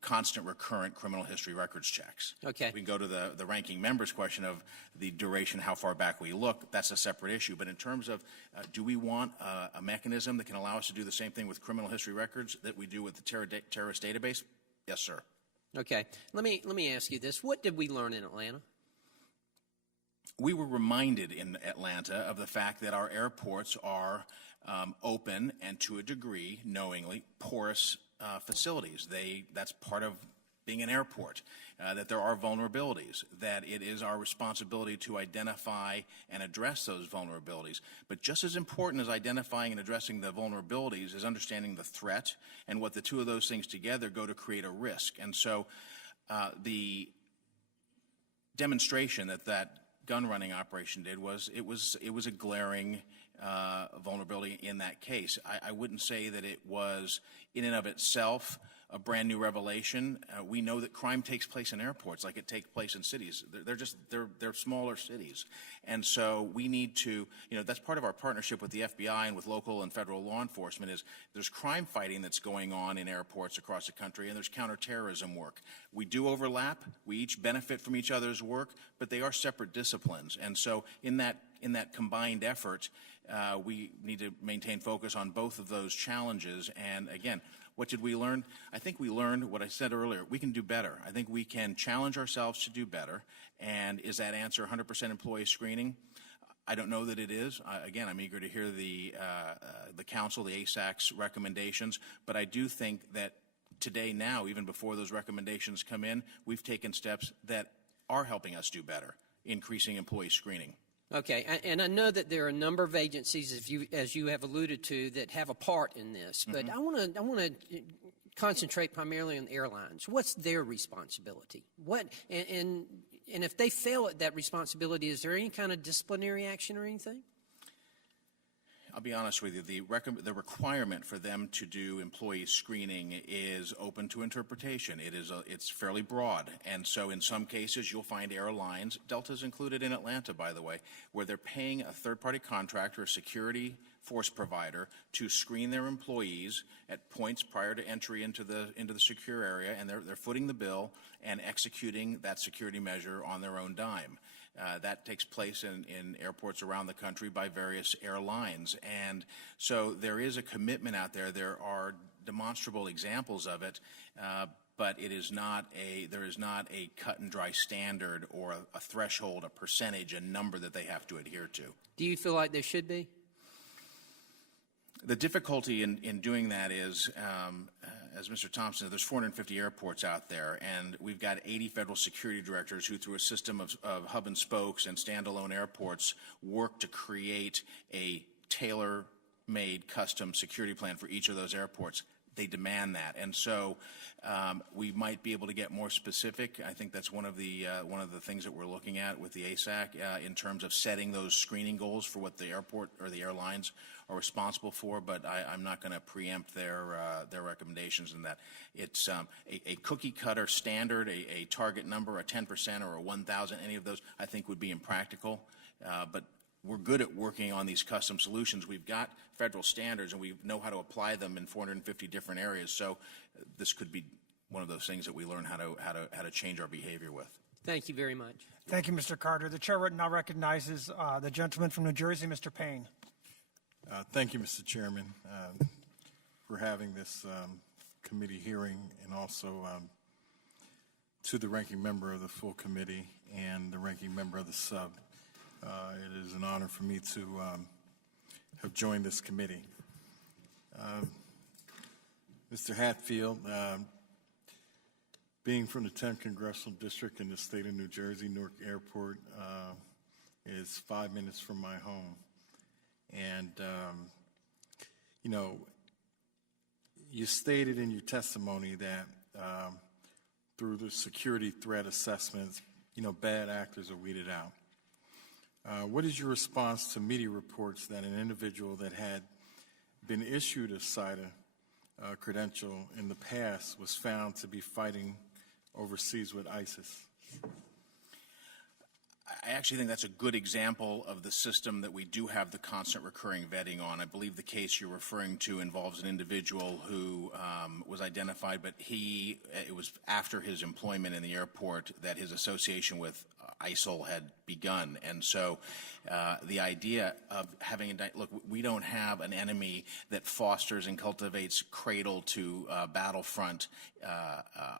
constant recurrent criminal history records checks. Okay. We can go to the ranking member's question of the duration, how far back we look. That's a separate issue. But in terms of do we want a mechanism that can allow us to do the same thing with criminal history records that we do with the terrorist database? Yes, sir. Okay. Let me ask you this. What did we learn in Atlanta? We were reminded in Atlanta of the fact that our airports are open and, to a degree, knowingly, porous facilities. That's part of being an airport, that there are vulnerabilities, that it is our responsibility to identify and address those vulnerabilities. But just as important as identifying and addressing the vulnerabilities is understanding the threat, and what the two of those things together go to create a risk. And so the demonstration that gun running operation did was it was a glaring vulnerability in that case. I wouldn't say that it was in and of itself a brand new revelation. We know that crime takes place in airports like it takes place in cities. They're smaller cities. And so we need to, that's part of our partnership with the FBI and with local and federal law enforcement is there's crime fighting that's going on in airports across the country, and there's counterterrorism work. We do overlap. We each benefit from each other's work, but they are separate disciplines. And so in that combined effort, we need to maintain focus on both of those challenges. And again, what did we learn? I think we learned what I said earlier. We can do better. I think we can challenge ourselves to do better. And is that answer 100% employee screening? I don't know that it is. Again, I'm eager to hear the council, the ASAC's recommendations. But I do think that today now, even before those recommendations come in, we've taken steps that are helping us do better, increasing employee screening. Okay, and I know that there are a number of agencies, as you have alluded to, that have a part in this. But I want to concentrate primarily on airlines. What's their responsibility? And if they fail at that responsibility, is there any kind of disciplinary action or anything? I'll be honest with you, the requirement for them to do employee screening is open to interpretation. It's fairly broad. And so in some cases, you'll find airlines, Delta's included in Atlanta, by the way, where they're paying a third-party contractor, a security force provider, to screen their employees at points prior to entry into the secure area, and they're footing the bill and executing that security measure on their own dime. That takes place in airports around the country by various airlines. And so there is a commitment out there. There are demonstrable examples of it, but there is not a cut and dry standard or a threshold, a percentage, a number that they have to adhere to. Do you feel like there should be? The difficulty in doing that is, as Mr. Thompson said, there's 450 airports out there, and we've got 80 federal security directors who, through a system of hub and spokes and standalone airports, work to create a tailor-made custom security plan for each of those airports. They demand that, and so we might be able to get more specific. I think that's one of the things that we're looking at with the ASAC in terms of setting those screening goals for what the airport or the airlines are responsible for. But I'm not going to preempt their recommendations in that. It's a cookie cutter standard, a target number, a 10% or a 1,000. Any of those I think would be impractical, but we're good at working on these custom solutions. We've got federal standards, and we know how to apply them in 450 different areas. So this could be one of those things that we learn how to change our behavior with. Thank you very much. Thank you, Mr. Carter. The chair now recognizes the gentleman from New Jersey, Mr. Payne. Thank you, Mr. Chairman, for having this committee hearing, and also to the ranking member of the full committee and the ranking member of the sub. It is an honor for me to have joined this committee. Mr. Hatfield, being from the 10th Congressional District in the state of New Jersey, Newark Airport is 5 minutes from my home. And, you know, you stated in your testimony that through the security threat assessments, you know, bad actors are weeded out. What is your response to media reports that an individual that had been issued a SITA credential in the past was found to be fighting overseas with ISIS? I actually think that's a good example of the system that we do have the constant recurring vetting on. I believe the case you're referring to involves an individual who was identified, but it was after his employment in the airport that his association with ISIL had begun. And so the idea of having look, we don't have an enemy that fosters and cultivates cradle to battlefront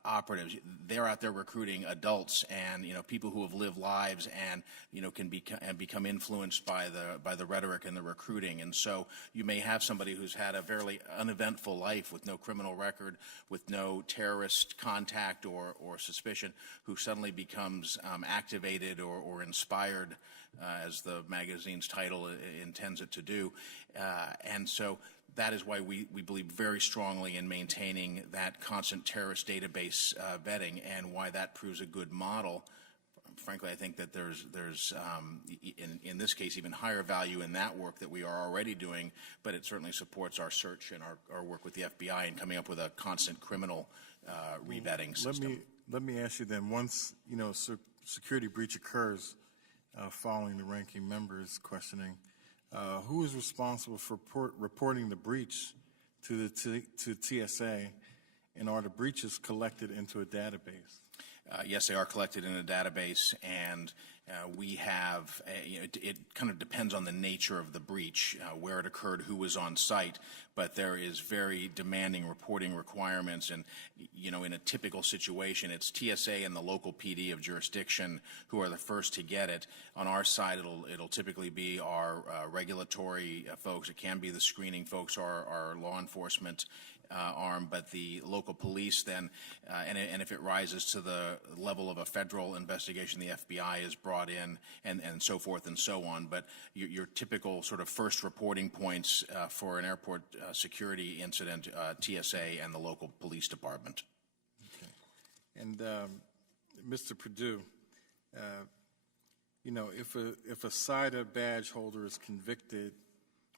operatives. They're out there recruiting adults and, you know, people who have lived lives and, you know, can become influenced by the rhetoric and the recruiting. And so you may have somebody who's had a fairly uneventful life with no criminal record, with no terrorist contact or suspicion, who suddenly becomes activated or inspired, as the magazine's title intends it to do. And so that is why we believe very strongly in maintaining that constant terrorist database vetting, and why that proves a good model. Frankly, I think that there's in this case even higher value in that work that we are already doing, but it certainly supports our search and our work with the FBI in coming up with a constant criminal revetting system. Let me ask you then, once, you know, security breach occurs following the ranking member's questioning, who is responsible for reporting the breach to TSA, and are the breaches collected into a database? Yes, they are collected in a database, and we have, it kind of depends on the nature of the breach, where it occurred, who was on site, but there is very demanding reporting requirements. And, in a typical situation, it's TSA and the local PD of jurisdiction who are the first to get it. On our side, it'll typically be our regulatory folks. It can be the screening folks, our law enforcement arm, but the local police then, and if it rises to the level of a federal investigation, the FBI is brought in, and so forth and so on. But your typical sort of first reporting points for an airport security incident, TSA and the local police department. Okay. And Mr. Perdue, if a SIDA badge holder is convicted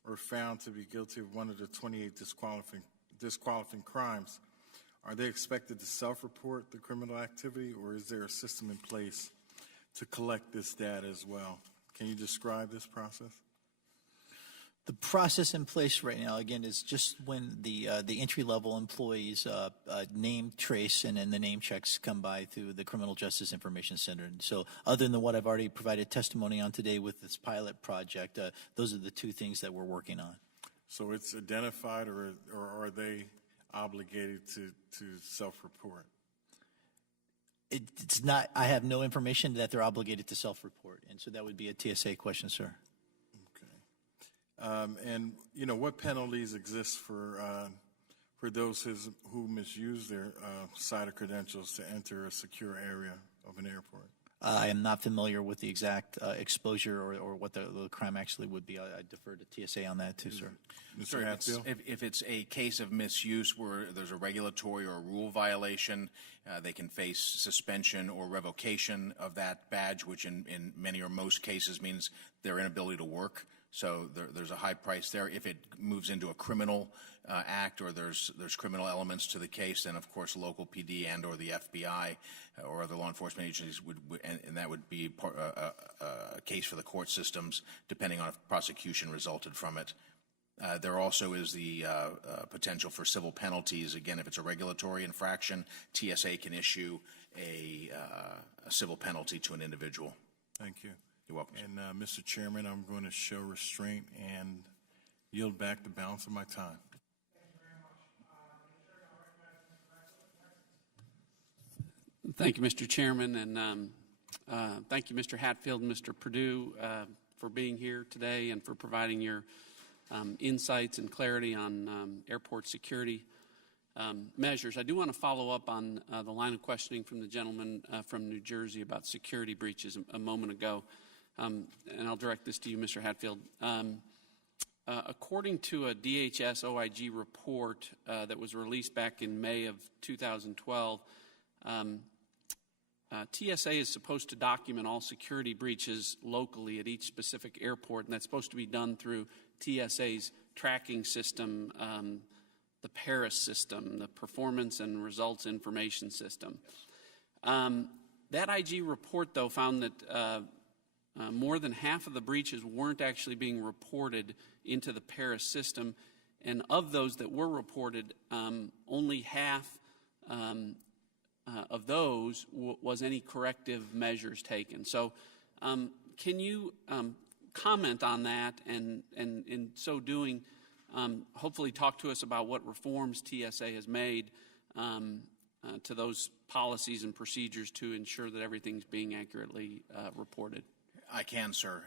or found to be guilty of one of the 28 disqualifying crimes, are they expected to self-report the criminal activity, or is there a system in place to collect this data as well? Can you describe this process? The process in place right now, again, is just when the entry-level employees name, trace, and then the name checks come by through the Criminal Justice Information Center. And so other than what I've already provided testimony on today with this pilot project, those are the two things that we're working on. So it's identified, or are they obligated to self-report? It's not. I have no information that they're obligated to self-report, and so that would be a TSA question, sir. And what penalties exist for those who misuse their SIDA credentials to enter a secure area of an airport? I am not familiar with the exact exposure or what the crime actually would be. I defer to TSA on that too, sir. Mr. Hatfield? If it's a case of misuse where there's a regulatory or a rule violation, they can face suspension or revocation of that badge, which in many or most cases means their inability to work. So there's a high price there. If it moves into a criminal act or there's criminal elements to the case, then of course local PD and or the FBI or other law enforcement agencies would and that would be a case for the court systems, depending on if prosecution resulted from it. There also is the potential for civil penalties. Again, if it's a regulatory infraction, TSA can issue a civil penalty to an individual. Thank you. You're welcome. And Mr. Chairman, I'm going to show restraint and yield back the balance of my time. Thank you, Mr. Chairman, and thank you, Mr. Hatfield and Mr. Perdue, for being here today and for providing your insights and clarity on airport security measures. I do want to follow up on the line of questioning from the gentleman from New Jersey about security breaches a moment ago, and I'll direct this to you, Mr. Hatfield. According to a DHS OIG report that was released back in May of 2012, TSA is supposed to document all security breaches locally at each specific airport, and that's supposed to be done through TSA's tracking system, the PARIS system, the Performance and Results Information System. That IG report, though, found that more than half of the breaches weren't actually being reported into the PARIS system, and of those that were reported, only half of those was any corrective measures taken. So can you comment on that, and in so doing, hopefully talk to us about what reforms TSA has made to those policies and procedures to ensure that everything's being accurately reported? I can, sir.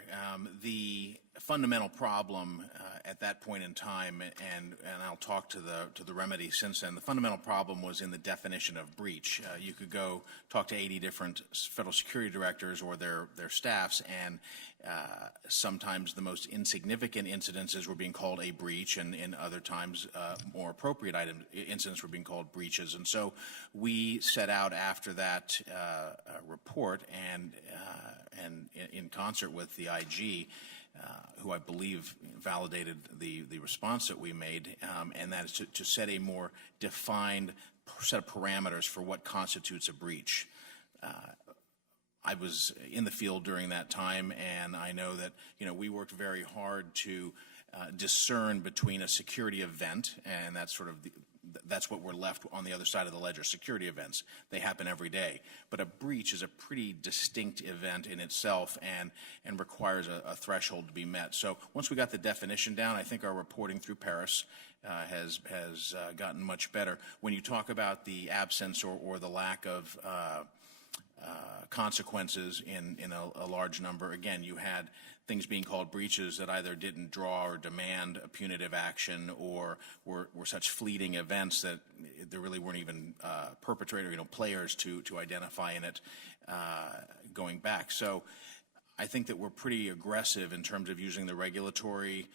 The fundamental problem at that point in time, and I'll talk to the remedy since then, the fundamental problem was in the definition of breach. You could go talk to 80 different federal security directors or their staffs, and sometimes the most insignificant incidences were being called a breach, and in other times more appropriate incidents were being called breaches. And so we set out after that report and in concert with the IG, who I believe validated the response that we made, and that is to set a more defined set of parameters for what constitutes a breach. I was in the field during that time, and I know that we worked very hard to discern between a security event, and that's sort of that's what we're left on the other side of the ledger. Security events, they happen every day. But a breach is a pretty distinct event in itself and requires a threshold to be met. So once we got the definition down, I think our reporting through Paris has gotten much better. When you talk about the absence or the lack of consequences in a large number, again, you had things being called breaches that either didn't draw or demand a punitive action or were such fleeting events that there really weren't even players to identify in it going back. So I think that we're pretty aggressive in terms of using the regulatory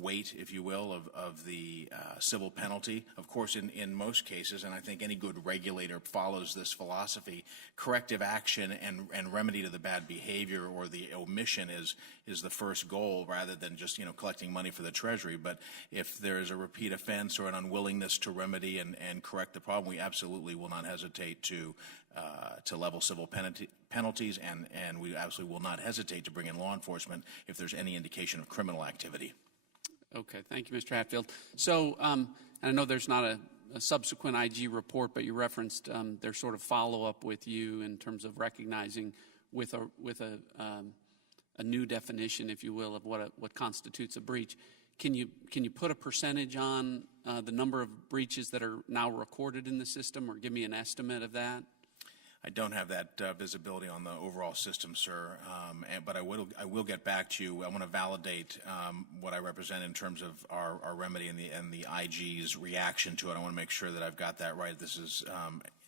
weight, if you will, of the civil penalty. Of course, in most cases, and I think any good regulator follows this philosophy, corrective action and remedy to the bad behavior or the omission is the first goal rather than just collecting money for the Treasury. But if there is a repeat offense or an unwillingness to remedy and correct the problem, we absolutely will not hesitate to level civil penalties, and we absolutely will not hesitate to bring in law enforcement if there's any indication of criminal activity. Okay, thank you, Mr. Hatfield. So, and I know there's not a subsequent IG report, but you referenced their sort of follow-up with you in terms of recognizing with a new definition, if you will, of what constitutes a breach. Can you put a percentage on the number of breaches that are now recorded in the system, or give me an estimate of that? I don't have that visibility on the overall system, sir, but I will get back to you. I want to validate what I represent in terms of our remedy and the IG's reaction to it. I want to make sure that I've got that right. This is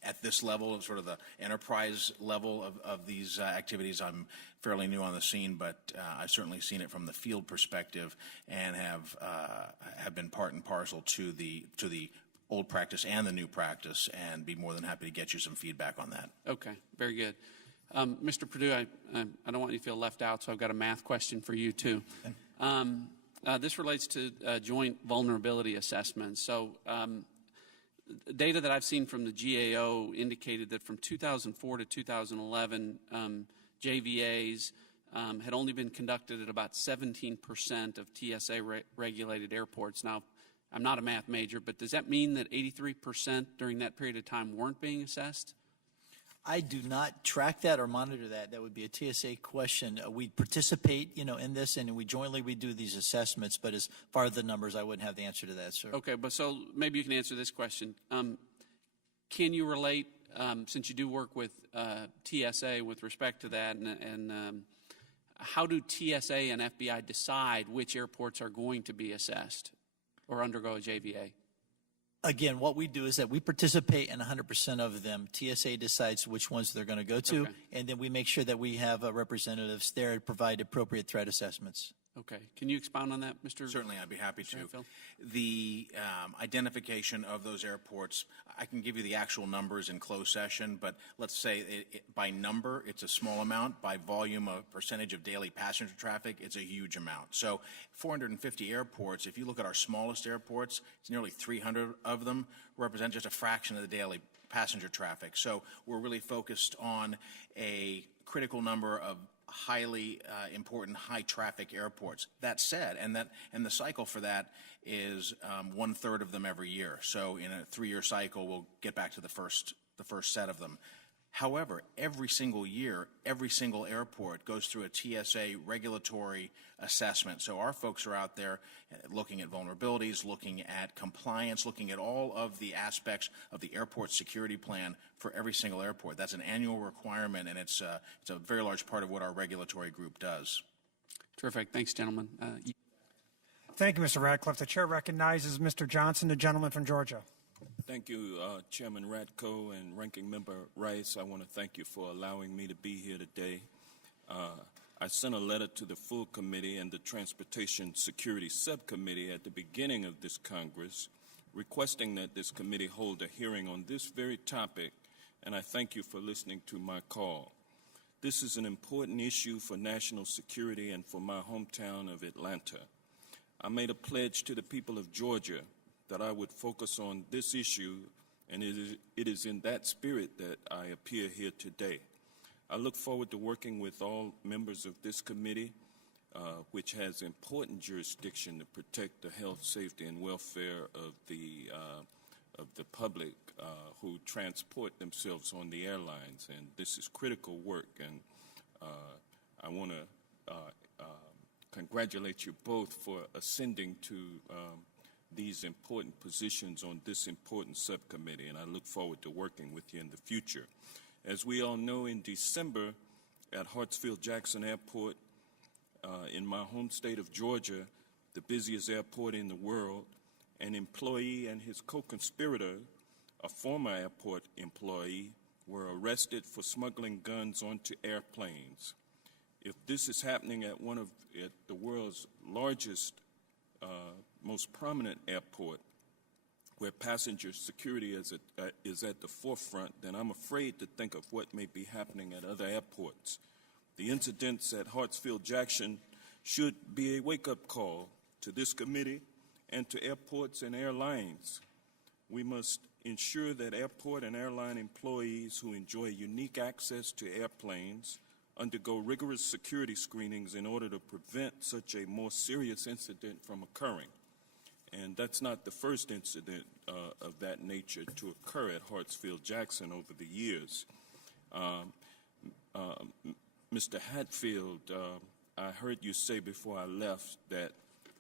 at this level, sort of the enterprise level of these activities. I'm fairly new on the scene, but I've certainly seen it from the field perspective and have been part and parcel to the old practice and the new practice, and be more than happy to get you some feedback on that. Okay, very good. Mr. Perdue, I don't want you to feel left out, so I've got a math question for you, too. This relates to joint vulnerability assessments. So data that I've seen from the GAO indicated that from 2004 to 2011, JVAs had only been conducted at about 17% of TSA-regulated airports. Now, I'm not a math major, but does that mean that 83% during that period of time weren't being assessed? I do not track that or monitor that. That would be a TSA question. We participate, in this, and we jointly do these assessments. But as far as the numbers, I wouldn't have the answer to that, sir. Okay, but so maybe you can answer this question. Can you relate, since you do work with TSA with respect to that, and how do TSA and FBI decide which airports are going to be assessed or undergo a JVA? Again, what we do is that we participate in 100% of them. TSA decides which ones they're going to go to, and then we make sure that we have representatives there to provide appropriate threat assessments. Okay. Can you expound on that, Mr. Certainly, I'd be happy to. Hatfield? The identification of those airports, I can give you the actual numbers in closed session, but let's say by number, it's a small amount. By volume of percentage of daily passenger traffic, it's a huge amount. So 450 airports, if you look at our smallest airports, it's nearly 300 of them represent just a fraction of the daily passenger traffic. So we're really focused on a critical number of highly important high-traffic airports. That said, and the cycle for that is 1/3 of them every year. So in a 3-year cycle, we'll get back to the first set of them. However, every single year, every single airport goes through a TSA regulatory assessment. So our folks are out there looking at vulnerabilities, looking at compliance, looking at all of the aspects of the airport security plan for every single airport. That's an annual requirement, and it's a very large part of what our regulatory group does. Terrific. Thanks, gentlemen. Thank you, Mr. Radcliffe. The chair recognizes Mr. Johnson, the gentleman from Georgia. Thank you, Chairman Ratko and Ranking Member Rice. I want to thank you for allowing me to be here today. I sent a letter to the full committee and the Transportation Security Subcommittee at the beginning of this Congress, requesting that this committee hold a hearing on this very topic, and I thank you for listening to my call. This is an important issue for national security and for my hometown of Atlanta. I made a pledge to the people of Georgia that I would focus on this issue, and it is in that spirit that I appear here today. I look forward to working with all members of this committee, which has important jurisdiction to protect the health, safety, and welfare of the the public who transport themselves on the airlines, and this is critical work, and I want to congratulate you both for ascending to these important positions on this important subcommittee, and I look forward to working with you in the future. As we all know, in December at Hartsfield-Jackson Airport in my home state of Georgia, the busiest airport in the world, an employee and his co-conspirator, a former airport employee, were arrested for smuggling guns onto airplanes. If this is happening at the world's largest, most prominent airport, where passenger security is at the forefront, then I'm afraid to think of what may be happening at other airports. The incidents at Hartsfield-Jackson should be a wake-up call to this committee and to airports and airlines. We must ensure that airport and airline employees who enjoy unique access to airplanes undergo rigorous security screenings in order to prevent such a more serious incident from occurring. And that's not the first incident of that nature to occur at Hartsfield-Jackson over the years. Mr. Hatfield, I heard you say before I left that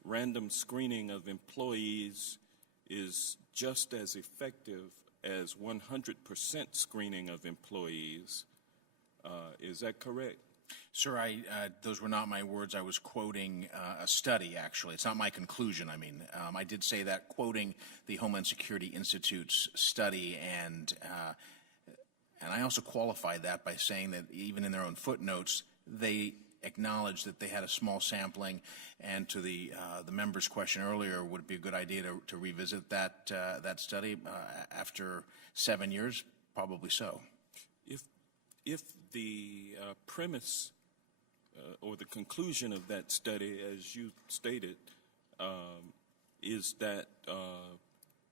random screening of employees is just as effective as 100% screening of employees. Is that correct? Sir, those were not my words. I was quoting a study, actually. It's not my conclusion, I mean. I did say that quoting the Homeland Security Institute's study, and I also qualified that by saying that even in their own footnotes, they acknowledged that they had a small sampling, and to the member's question earlier, would it be a good idea to revisit that study after 7 years? Probably so. If the premise or the conclusion of that study, as you stated, is that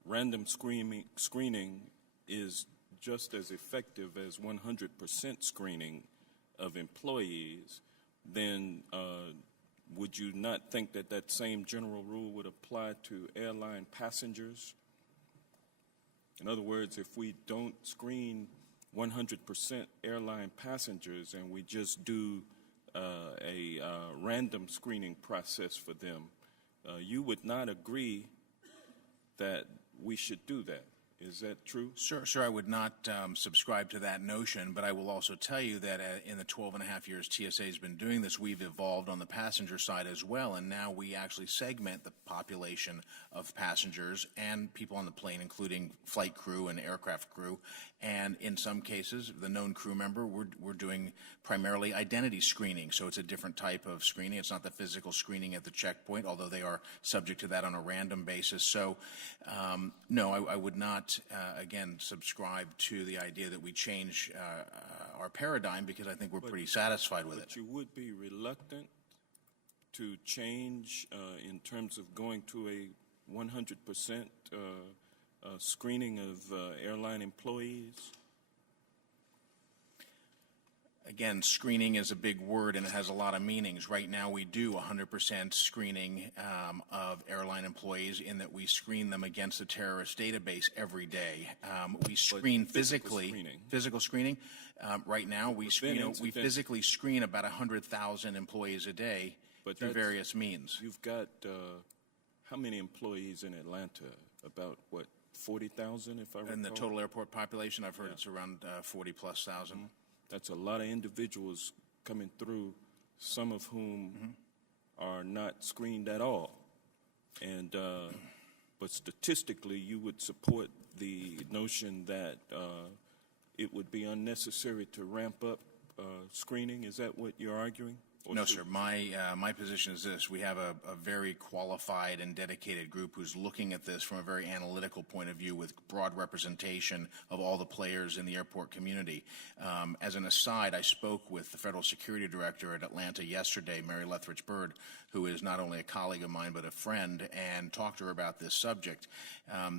random screening is just as effective as 100% screening of employees, then would you not think that that same general rule would apply to airline passengers? In other words, if we don't screen 100% airline passengers and we just do a random screening process for them, you would not agree that we should do that. Is that true? Sir, I would not subscribe to that notion, but I will also tell you that in the 12 and a half years TSA has been doing this, we've evolved on the passenger side as well, and now we actually segment the population of passengers and people on the plane, including flight crew and aircraft crew, and in some cases, the known crew member, we're doing primarily identity screening, so it's a different type of screening. It's not the physical screening at the checkpoint, although they are subject to that on a random basis. So, no, I would not again, subscribe to the idea that we change our paradigm, because I think we're pretty satisfied with it. But you would be reluctant to change in terms of going to a 100% screening of airline employees? Again, screening is a big word and it has a lot of meanings. Right now we do 100% screening of airline employees in that we screen them against the terrorist database every day. We screen physically. Physical screening. Right now we physically screen about 100,000 employees a day through various means. You've got how many employees in Atlanta? About, what, 40,000 if I recall? In the total airport population, I've heard it's around 40+ thousand. That's a lot of individuals coming through, some of whom are not screened at all. And but statistically, you would support the notion that it would be unnecessary to ramp up screening. Is that what you're arguing? No, sir. My position is this. We have a very qualified and dedicated group who's looking at this from a very analytical point of view with broad representation of all the players in the airport community. As an aside, I spoke with the Federal Security Director at Atlanta yesterday, Mary Lethbridge Bird, who is not only a colleague of mine but a friend, and talked to her about this subject.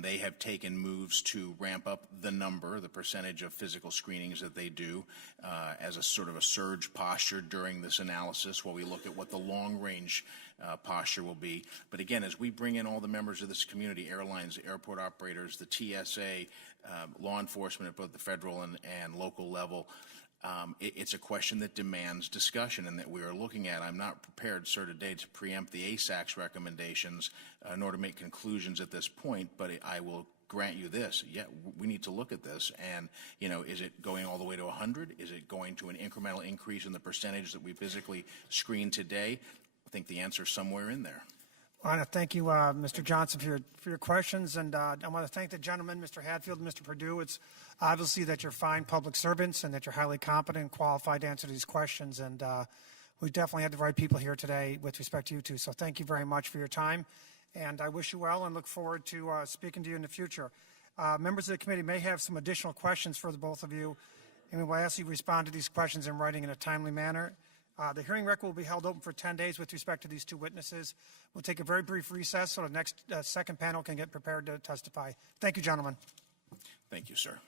They have taken moves to ramp up the percentage of physical screenings that they do as a sort of a surge posture during this analysis analysis while we look at what the long-range posture will be. But again, as we bring in all the members of this community, airlines, airport operators, the TSA, law enforcement at both the federal and local level, it's a question that demands discussion and that we are looking at. I'm not prepared, sir, today to preempt the ASAC's recommendations nor to make conclusions at this point, but I will grant you this. Yeah, we need to look at this. And, you know, is it going all the way to 100? Is it going to an incremental increase in the percentage that we physically screen today? I think the answer is somewhere in there. I want to thank you, Mr. Johnson, for your questions, and I want to thank the gentleman, Mr. Hadfield and Mr. Perdue. It's obviously that you're fine public servants and that you're highly competent and qualified to answer these questions, and we definitely had the right people here today with respect to you two. So thank you very much for your time, and I wish you well and look forward to speaking to you in the future. Members of the committee may have some additional questions for the both of you, and we will ask you to respond to these questions in writing in a timely manner. The hearing record will be held open for 10 days with respect to these two witnesses. We'll take a very brief recess so the next second panel can get prepared to testify. Thank you, gentlemen. Thank you, sir.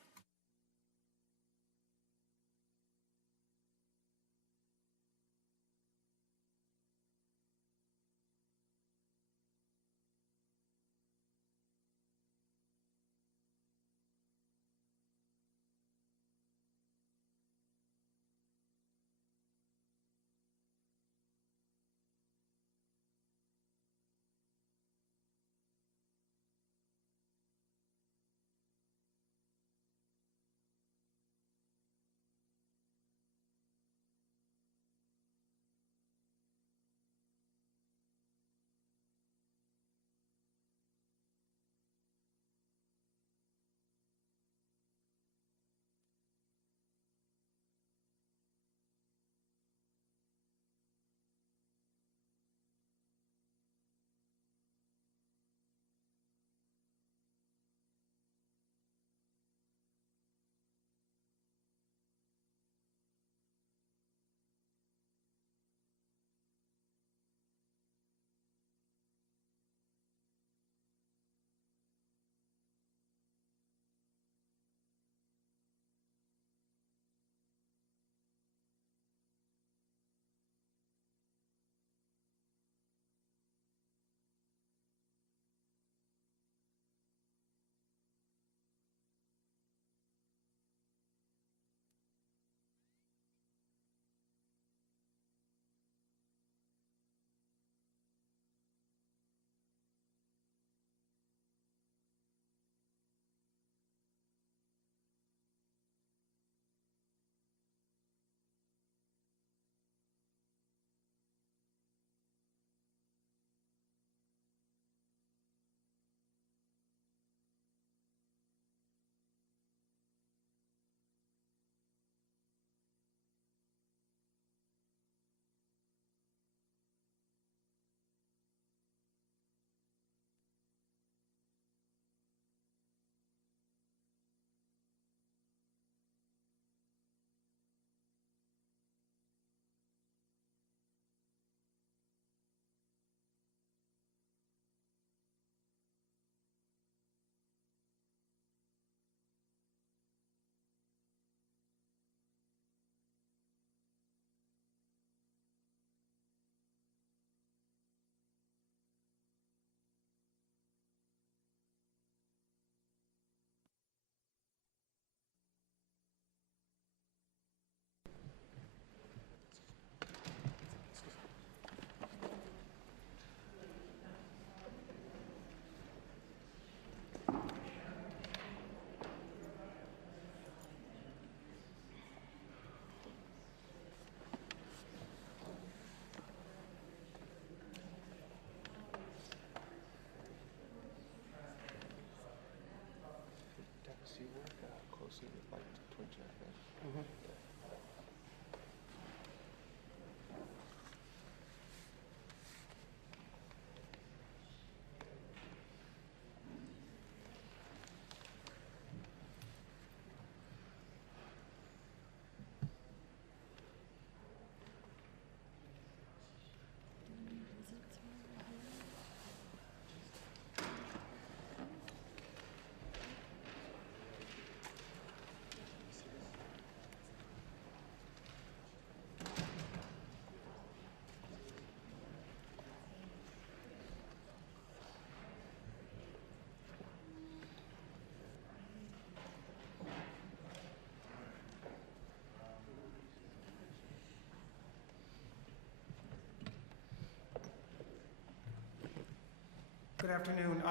Good afternoon.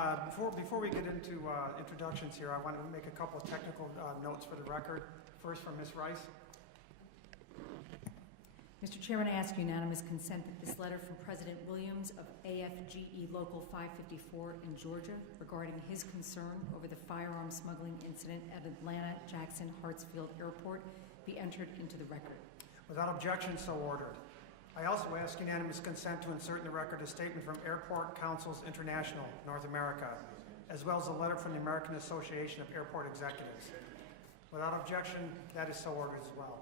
Before we get into introductions here, I want to make a couple of technical notes for the record. First from Ms. Rice. Mr. Chairman, I ask unanimous consent that this letter from President Williams of AFGE Local 554 in Georgia regarding his concern over the firearm smuggling incident at Atlanta Jackson Hartsfield Airport be entered into the record. Without objection, so ordered. I also ask unanimous consent to insert in the record a statement from Airport Councils International, North America, as well as a letter from the American Association of Airport Executives. Without objection, that is so ordered as well.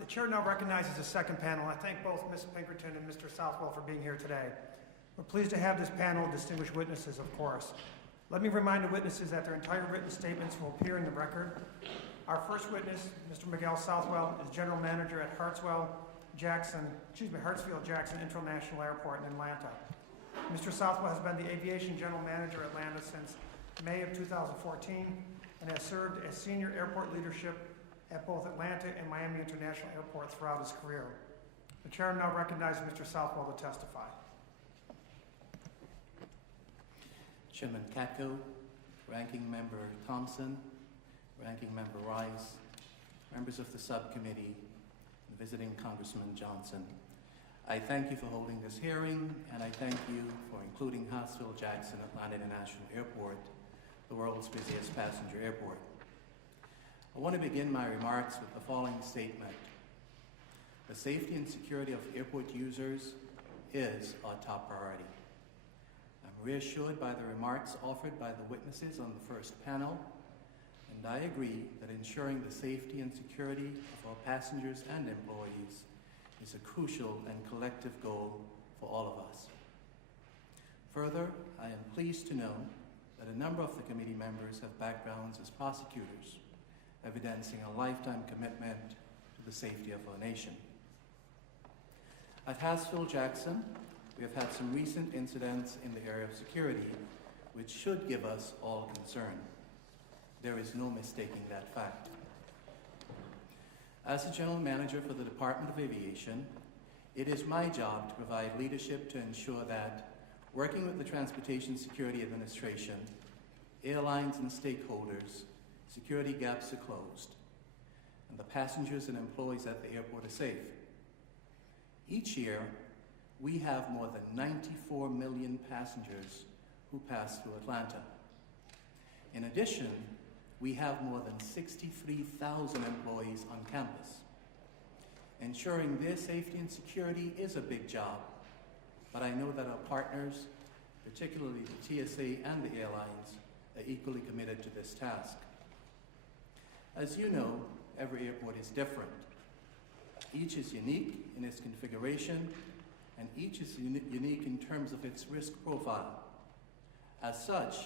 The chair now recognizes the second panel. I thank both Ms. Pinkerton and Mr. Southwell for being here today. We're pleased to have this panel of distinguished witnesses, of course. Let me remind the witnesses that their entire written statements will appear in the record. Our first witness, Mr. Miguel Southwell, is General Manager at Hartsfield Jackson International Airport in Atlanta. Mr. Southwell has been the Aviation General Manager at Atlanta since May of 2014 and has served as senior airport leadership at both Atlanta and Miami International Airport throughout his career. The chair now recognizes Mr. Southwell to testify. Chairman Katko, Ranking Member Thompson, Ranking Member Rice, members of the subcommittee, and visiting Congressman Johnson. I thank you for holding this hearing, and I thank you for including Hartsfield Jackson Atlanta International Airport, the world's busiest passenger airport. I want to begin my remarks with the following statement. The safety and security of airport users is our top priority. I'm reassured by the remarks offered by the witnesses on the first panel, and I agree that ensuring the safety and security of our passengers and employees is a crucial and collective goal for all of us. Further, I am pleased to know that a number of the committee members have backgrounds as prosecutors, evidencing a lifetime commitment to the safety of our nation. At Hartsfield Jackson, we have had some recent incidents in the area of security, which should give us all concern. There is no mistaking that fact. As the General Manager for the Department of Aviation, it is my job to provide leadership to ensure that, working with the Transportation Security Administration, airlines and stakeholders, security gaps are closed, and the passengers and employees at the airport are safe. Each year, we have more than 94 million passengers who pass through Atlanta. In addition, we have more than 63,000 employees on campus. Ensuring their safety and security is a big job, but I know that our partners, particularly the TSA and the airlines, are equally committed to this task. As you know, every airport is different. Each is unique in its configuration, and each is unique in terms of its risk profile. As such,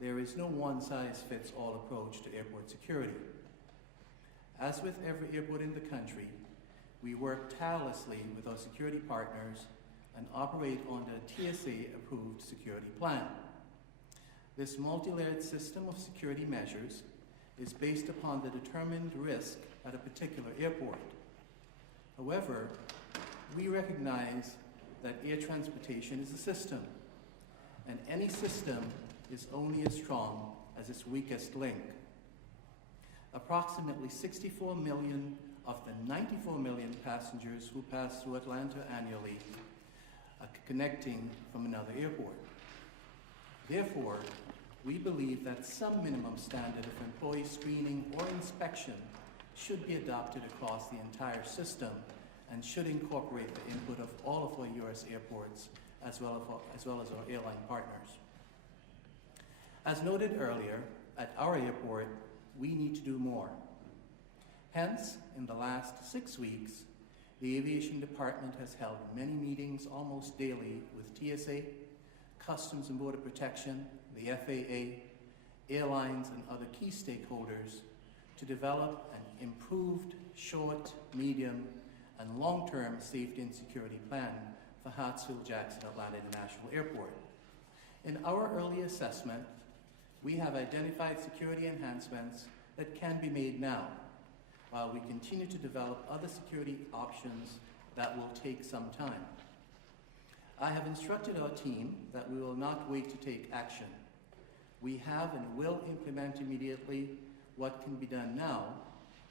there is no one-size-fits-all approach to airport security. As with every airport in the country, we work tirelessly with our security partners and operate under a TSA-approved security plan. This multi-layered system of security measures is based upon the determined risk at a particular airport. However, we recognize that air transportation is a system, and any system is only as strong as its weakest link. Approximately 64 million of the 94 million passengers who pass through Atlanta annually are connecting from another airport. Therefore, we believe that some minimum standard of employee screening or inspection should be adopted across the entire system and should incorporate the input of all of our U.S. airports as well as our airline partners. As noted earlier, at our airport, we need to do more. Hence, in the last 6 weeks, the Aviation Department has held many meetings almost daily with TSA, Customs and Border Protection, the FAA, airlines, and other key stakeholders to develop an improved short, medium, and long-term safety and security plan for Hartsfield Jackson Atlanta International Airport. In our early assessment, we have identified security enhancements that can be made now, while we continue to develop other security options that will take some time. I have instructed our team that we will not wait to take action. We have and will implement immediately what can be done now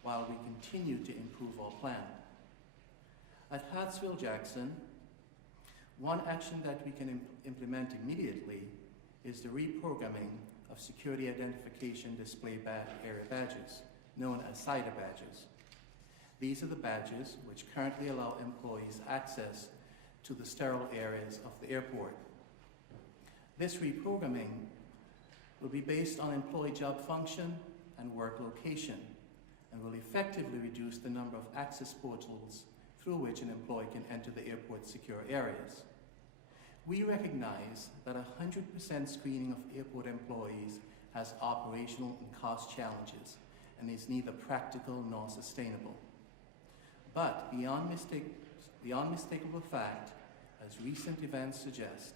while we continue to improve our plan. At Hartsville-Jackson, one action that we can implement immediately is the reprogramming of security identification display area badges, known as CIDR badges. These are the badges which currently allow employees access to the sterile areas of the airport. This reprogramming will be based on employee job function and work location, and will effectively reduce the number of access portals through which an employee can enter the airport's secure areas. We recognize that 100% screening of airport employees has operational and cost challenges and is neither practical nor sustainable. But beyond mistakable fact, as recent events suggest,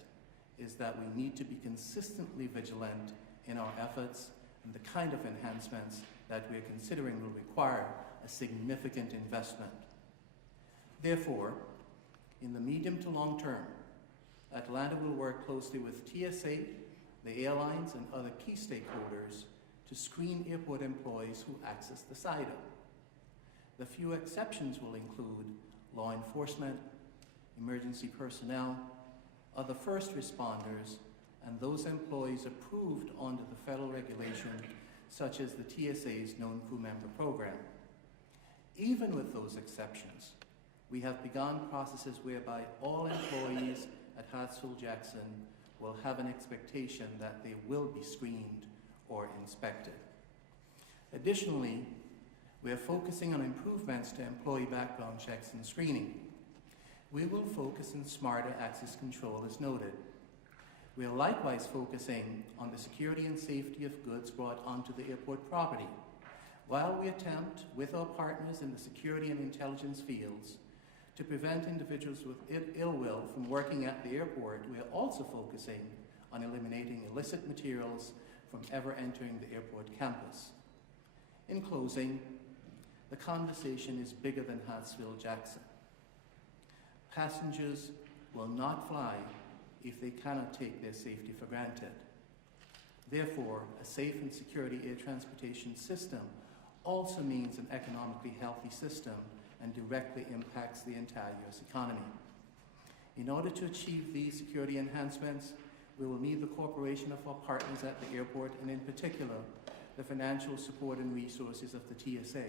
is that we need to be consistently vigilant in our efforts, and the kind of enhancements that we are considering will require a significant investment. Therefore, in the medium to long term, Atlanta will work closely with TSA, the airlines, and other key stakeholders to screen airport employees who access the CIDR. The few exceptions will include law enforcement, emergency personnel, other first responders, and those employees approved under the federal regulation, such as the TSA's Known Crew Member Program. Even with those exceptions, we have begun processes whereby all employees at Hartsville-Jackson will have an expectation that they will be screened or inspected. Additionally, we are focusing on improvements to employee background checks and screening. We will focus on smarter access control as noted. We are likewise focusing on the security and safety of goods brought onto the airport property. While we attempt, with our partners in the security and intelligence fields, to prevent individuals with ill will from working at the airport, we are also focusing on eliminating illicit materials from ever entering the airport campus. In closing, the conversation is bigger than Hartsville-Jackson. Passengers will not fly if they cannot take their safety for granted. Therefore, a safe and security air transportation system also means an economically healthy system and directly impacts the entire U.S. economy. In order to achieve these security enhancements, we will need the cooperation of our partners at the airport, and in particular, the financial support and resources of the TSA.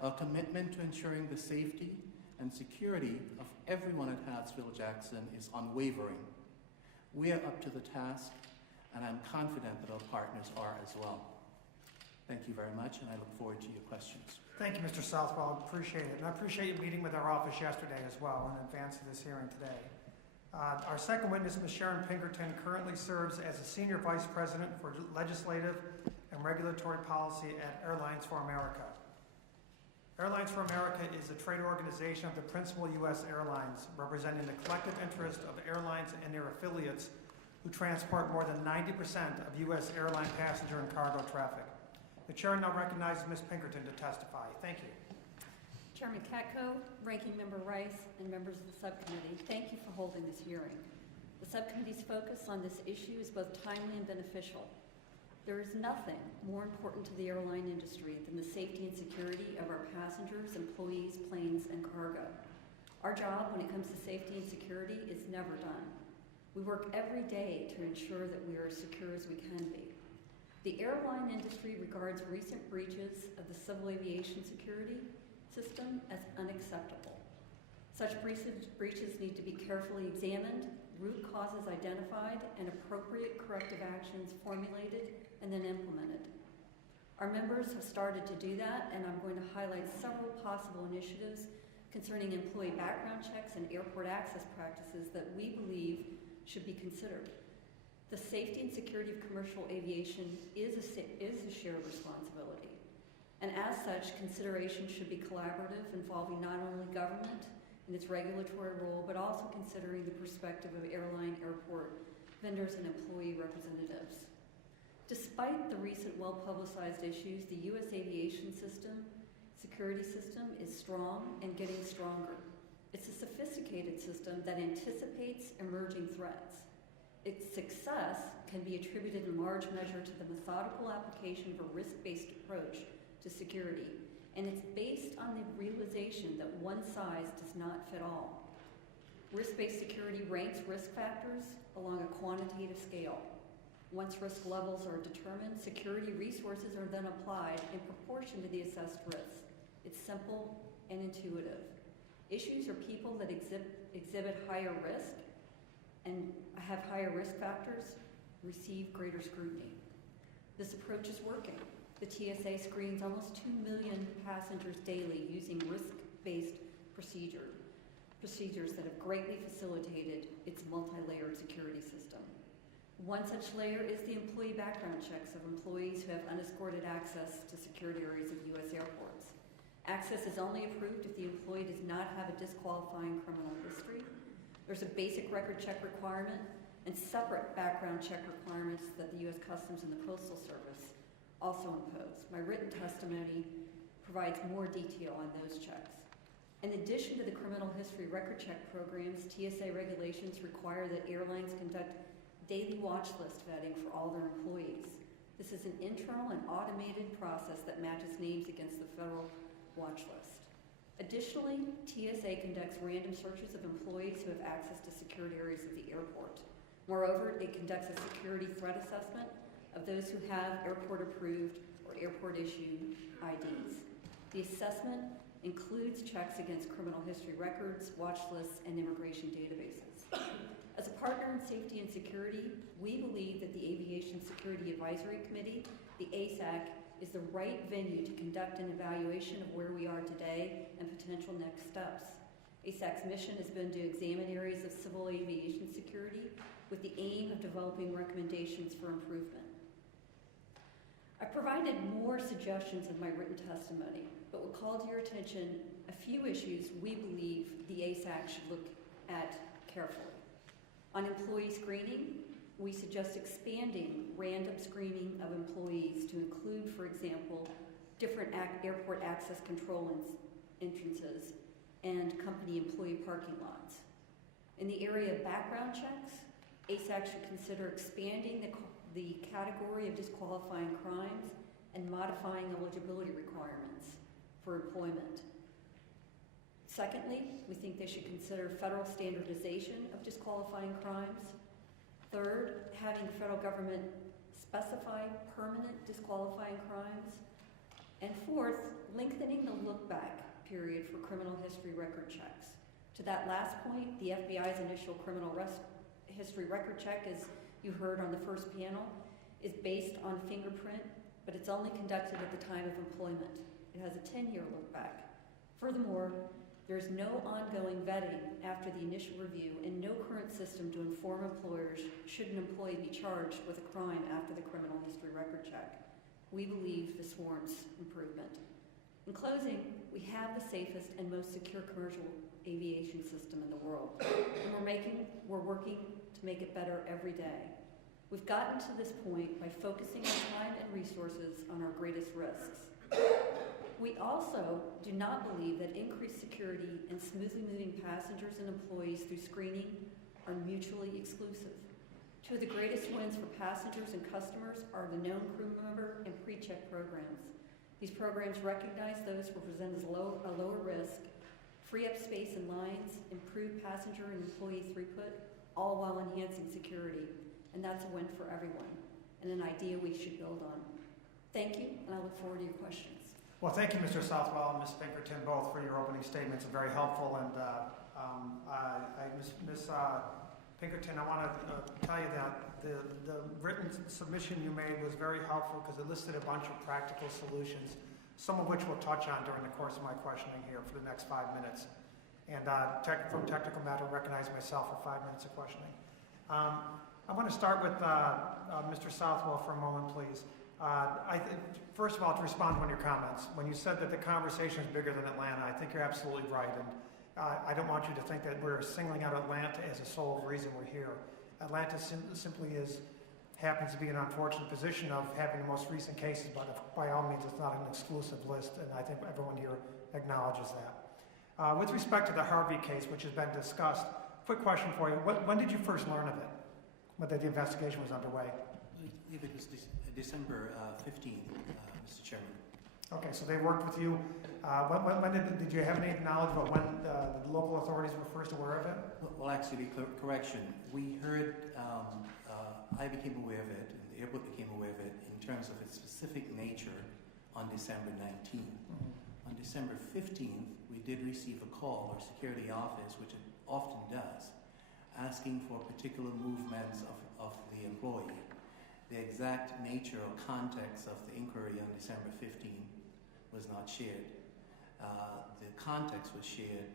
Our commitment to ensuring the safety and security of everyone at Hartsville-Jackson is unwavering. We are up to the task, and I'm confident that our partners are as well. Thank you very much, and I look forward to your questions. Thank you, Mr. Southwell. Appreciate it. And I appreciate you meeting with our office yesterday as well in advance of this hearing today. Our second witness, Ms. Sharon Pinkerton, currently serves as a Senior Vice President for Legislative and Regulatory Policy at Airlines for America. Airlines for America is a trade organization of the principal U.S. airlines, representing the collective interest of airlines and their affiliates who transport more than 90% of U.S. airline passenger and cargo traffic. The chair now recognizes Ms. Pinkerton to testify. Thank you. Chairman Katko, Ranking Member Rice, and members of the subcommittee, thank you for holding this hearing. The subcommittee's focus on this issue is both timely and beneficial. There is nothing more important to the airline industry than the safety and security of our passengers, employees, planes, and cargo. Our job when it comes to safety and security is never done. We work every day to ensure that we are as secure as we can be. The airline industry regards recent breaches of the civil aviation security system as unacceptable. Such breaches need to be carefully examined, root causes identified, and appropriate corrective actions formulated and then implemented. Our members have started to do that, and I'm going to highlight several possible initiatives concerning employee background checks and airport access practices that we believe should be considered. The safety and security of commercial aviation is a shared responsibility, and as such, consideration should be collaborative, involving not only government in its regulatory role, but also considering the perspective of airline, airport vendors, and employee representatives. Despite the recent well-publicized issues, the U.S. aviation security system is strong and getting stronger. It's a sophisticated system that anticipates emerging threats. Its success can be attributed in large measure to the methodical application of a risk-based approach to security, and it's based on the realization that one size does not fit all. Risk-based security ranks risk factors along a quantitative scale. Once risk levels are determined, security resources are then applied in proportion to the assessed risks. It's simple and intuitive. Issues or people that exhibit higher risk and have higher risk factors receive greater scrutiny. This approach is working. The TSA screens almost 2 million passengers daily using risk-based procedures that have greatly facilitated its multi-layered security system. One such layer is the employee background checks of employees who have unescorted access to security areas of U.S. airports. Access is only approved if the employee does not have a disqualifying criminal history. There's a basic record check requirement and separate background check requirements that the U.S. Customs and the Postal Service also impose. My written testimony provides more detail on those checks. In addition to the criminal history record check programs, TSA regulations require that airlines conduct daily watch list vetting for all their employees. This is an internal and automated process that matches names against the federal watch list. Additionally, TSA conducts random searches of employees who have access to security areas of the airport. Moreover, it conducts a security threat assessment of those who have airport-approved or airport-issued IDs. The assessment includes checks against criminal history records, watch lists, and immigration databases. As a partner in safety and security, we believe that the Aviation Security Advisory Committee, the ASAC, is the right venue to conduct an evaluation of where we are today and potential next steps. ASAC's mission has been to examine areas of civil aviation security with the aim of developing recommendations for improvement. I provided more suggestions in my written testimony, but will call to your attention a few issues we believe the ASAC should look at carefully. On employee screening, we suggest expanding random screening of employees to include, for example, different airport access control entrances and company employee parking lots. In the area of background checks, ASAC should consider expanding the category of disqualifying crimes and modifying eligibility requirements for employment. Secondly, we think they should consider federal standardization of disqualifying crimes. Third, having the federal government specify permanent disqualifying crimes. And fourth, lengthening the look-back period for criminal history record checks. To that last point, the FBI's initial criminal history record check, as you heard on the first panel, is based on fingerprint, but it's only conducted at the time of employment. It has a 10-year look-back. Furthermore, there's no ongoing vetting after the initial review and no current system to inform employers should an employee be charged with a crime after the criminal history record check. We believe this warrants improvement. In closing, we have the safest and most secure commercial aviation system in the world, and we're working to make it better every day. We've gotten to this point by focusing our time and resources on our greatest risks. We also do not believe that increased security and smoothly moving passengers and employees through screening are mutually exclusive. Two of the greatest wins for passengers and customers are the known crew member and pre-check programs. These programs recognize those who present as a lower risk, free up space in lines, improve passenger and employee throughput, all while enhancing security. And that's a win for everyone, and an idea we should build on. Thank you, and I look forward to your questions. Well, thank you, Mr. Southwell and Ms. Pinkerton, both for your opening statements. Are very helpful. And Ms. Pinkerton, I want to tell you that the written submission you made was very helpful because it listed a bunch of practical solutions, some of which we'll touch on during the course of my questioning here for the next 5 minutes. And from technical matter, recognize myself for 5 minutes of questioning. I want to start with Mr. Southwell for a moment, please. First of all, to respond to one of your comments, when you said that the conversation is bigger than Atlanta, I think you're absolutely right. And I don't want you to think that we're singling out Atlanta as a sole reason we're here. Atlanta simply happens to be in an unfortunate position of having the most recent cases, but by all means, it's not an exclusive list, and I think everyone here acknowledges that. With respect to the Harvey case, which has been discussed, quick question for you. When did you first learn of it? When the investigation was underway? I believe it was December 15th, Mr. Chairman. Okay, so they worked with you. When did you have any knowledge about when the local authorities were first aware of it? Well, actually, correction. We heard, I became aware of it, and the airport became aware of it in terms of its specific nature on December 19th. On December 15th, we did receive a call, our security office, which it often does, asking for particular movements of the employee. The exact nature or context of the inquiry on December 15th was not shared. The context was shared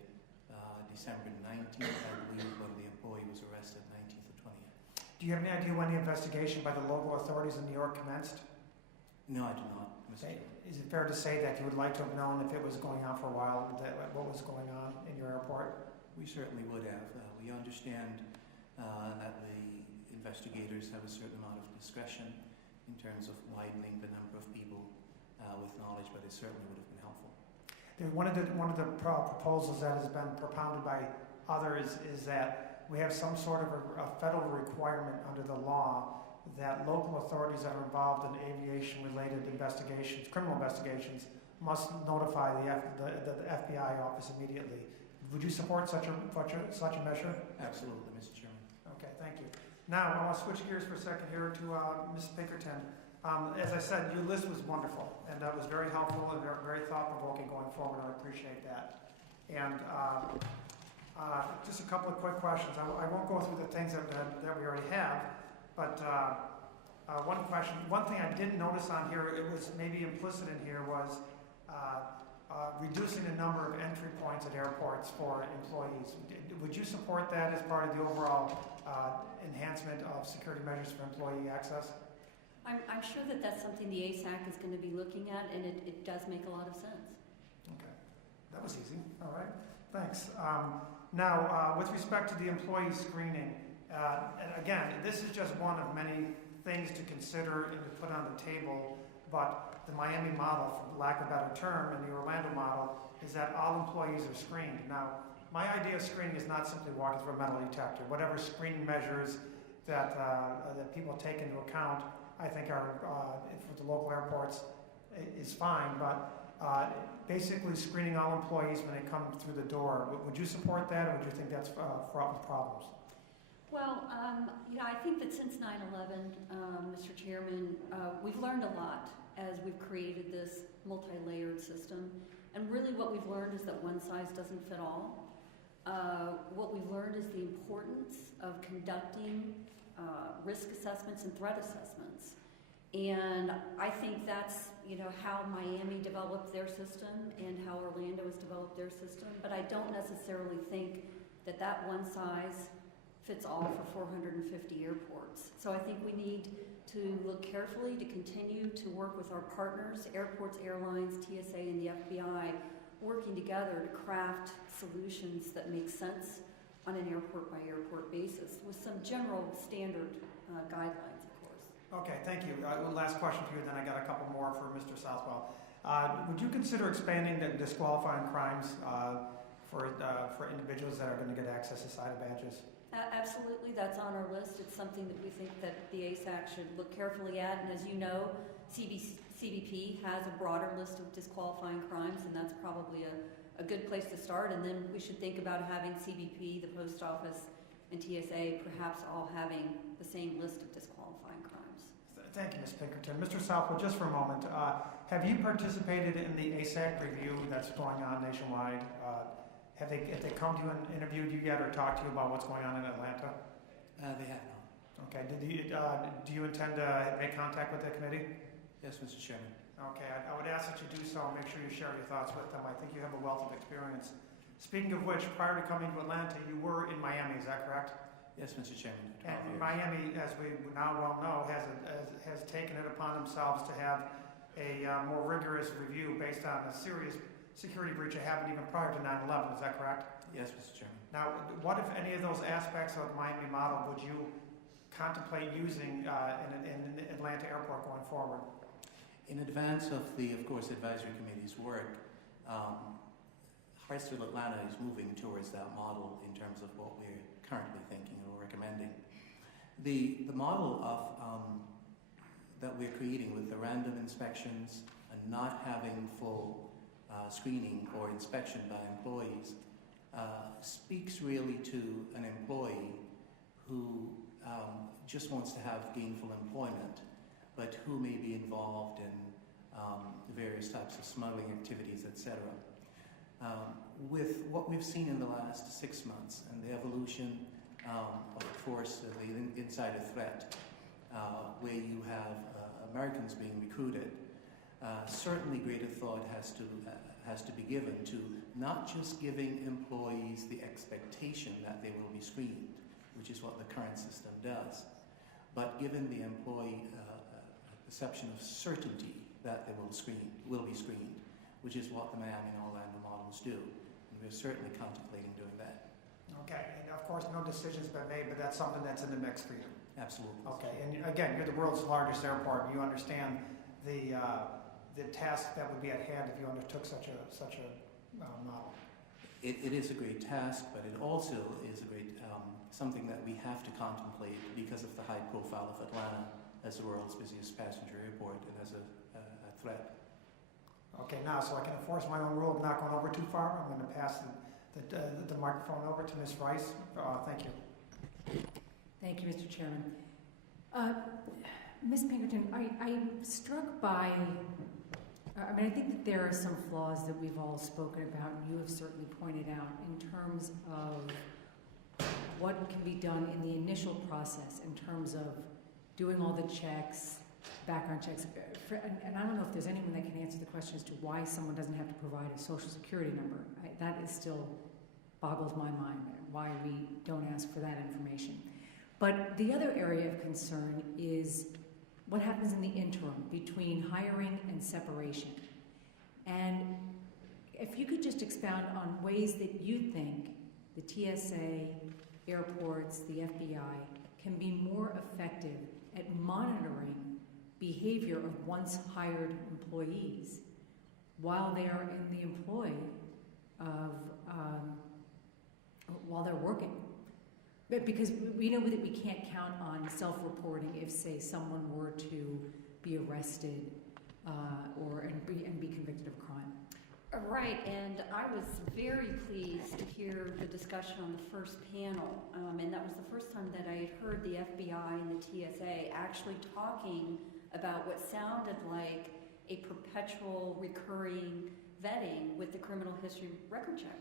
December 19th, I believe, when the employee was arrested, 19th or 20th. Do you have any idea when the investigation by the local authorities in New York commenced? No, I do not, Mr. Okay. Chairman. Is it fair to say that you would like to have known if it was going on for a while, what was going on in your airport? We certainly would have. We understand that the investigators have a certain amount of discretion in terms of widening the number of people with knowledge, but it certainly would have been helpful. One of the proposals that has been propounded by others is that we have some sort of a federal requirement under the law that local authorities that are involved in aviation-related investigations, criminal investigations, must notify the FBI office immediately. Would you support such a measure? Absolutely, Mr. Chairman. Okay, thank you. Now, I want to switch gears for a second here to Ms. Pinkerton. As I said, your list was wonderful, and that was very helpful and very thought-provoking going forward. I appreciate that. And just a couple of quick questions. I won't go through the things that we already have, but one question. One thing I didn't notice on here, it was maybe implicit in here, was reducing the number of entry points at airports for employees. Would you support that as part of the overall enhancement of security measures for employee access? I'm sure that that's something the ASAC is going to be looking at, and it does make a lot of sense. Okay, that was easy. All right, thanks. Now, with respect to the employee screening, and again, this is just one of many things to consider and to put on the table, but the Miami model, for lack of a better term, and the Orlando model is that all employees are screened. Now, my idea of screening is not simply walking through a metal detector. Whatever screening measures that people take into account, I think are, for the local airports, is fine, but basically screening all employees when they come through the door. Would you support that, or would you think that's fraught with problems? Well, I think that since 9/11, Mr. Chairman, we've learned a lot as we've created this multi-layered system. And really what we've learned is that one size doesn't fit all. What we've learned is the importance of conducting risk assessments and threat assessments. And I think that's, how Miami developed their system and how Orlando has developed their system. But I don't necessarily think that one size fits all for 450 airports. So I think we need to look carefully to continue to work with our partners, airports, airlines, TSA, and the FBI, working together to craft solutions that make sense on an airport-by-airport basis with some general standard guidelines, of course. Okay, thank you. One last question for you, then I got a couple more for Mr. Southwell. Would you consider expanding the disqualifying crimes for individuals that are going to get access to SIDA badges? Absolutely, that's on our list. It's something that we think that the ASAC should look carefully at. And as you know, CBP has a broader list of disqualifying crimes, and that's probably a good place to start. And then we should think about having CBP, the Post Office, and TSA perhaps all having the same list of disqualifying crimes. Thank you, Ms. Pinkerton. Mr. Southwell, just for a moment, have you participated in the ASAC review that's going on nationwide? Have they come to you and interviewed you yet or talked to you about what's going on in Atlanta? They have not. Okay. Do you intend to make contact with the committee? Yes, Mr. Chairman. Okay. I would ask that you do so. Make sure you share your thoughts with them. I think you have a wealth of experience. Speaking of which, prior to coming to Atlanta, you were in Miami. Is that correct? Yes, Mr. Chairman. And Miami, as we now well know, has taken it upon themselves to have a more rigorous review based on a serious security breach that happened even prior to 9/11, is that correct? Yes, Mr. Chairman. Now, what if any of those aspects of the Miami model would you contemplate using in Atlanta Airport going forward? In advance of the, of course, advisory committee's work, Hartsfield Atlanta is moving towards that model in terms of what we're currently thinking or recommending. The model of that we're creating with the random inspections and not having full screening or inspection by employees speaks really to an employee who just wants to have gainful employment, but who may be involved in various types of smuggling activities, etc. With what we've seen in the last 6 months and the evolution of course, the insider threat, where you have Americans being recruited, certainly greater thought has to be given to not just giving employees the expectation that they will be screened, which is what the current system does, but giving the employee a perception of certainty that they will be screened, which is what the Miami and Orlando models do. And we're certainly contemplating doing that. Okay, and of course, no decision's been made, but that's something that's in the mix for you. Absolutely. Okay, and again, you're the world's largest airport. You understand the task that would be at hand if you undertook such a model. It is a great task, but it also is a great something that we have to contemplate because of the high profile of Atlanta as the world's busiest passenger airport and as a threat. Okay, now, so I can enforce my own rule of not going over too far. I'm going to pass the microphone over to Ms. Rice. Thank you. Thank you, Mr. Chairman. Ms. Pinkerton, I'm struck by, I think that there are some flaws that we've all spoken about, and you have certainly pointed out in terms of what can be done in the initial process, in terms of doing all the checks, background checks. And I don't know if there's anyone that can answer the question as to why someone doesn't have to provide a social security number. That is still boggles my mind, why we don't ask for that information. But the other area of concern is what happens in the interim between hiring and separation. And if you could just expound on ways that you think the TSA, airports, the FBI can be more effective at monitoring behavior of once hired employees while they are in the employ of, while they're working. But because we know that we can't count on self-reporting if, say, someone were to be arrested and be convicted of a crime. Right, and I was very pleased to hear the discussion on the first panel, and that was the first time that I had heard the FBI and the TSA actually talking about what sounded like a perpetual recurring vetting with the criminal history record check.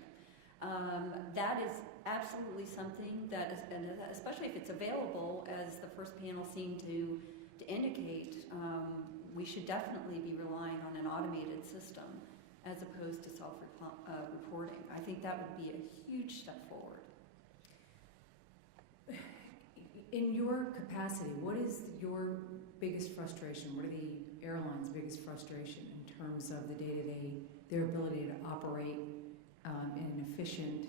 That is absolutely something that is, and especially if it's available, as the first panel seemed to indicate, we should definitely be relying on an automated system as opposed to self-reporting. I think that would be a huge step forward. In your capacity, what is your biggest frustration? What are the airlines' biggest frustration in terms of the day-to-day, their ability to operate in an efficient,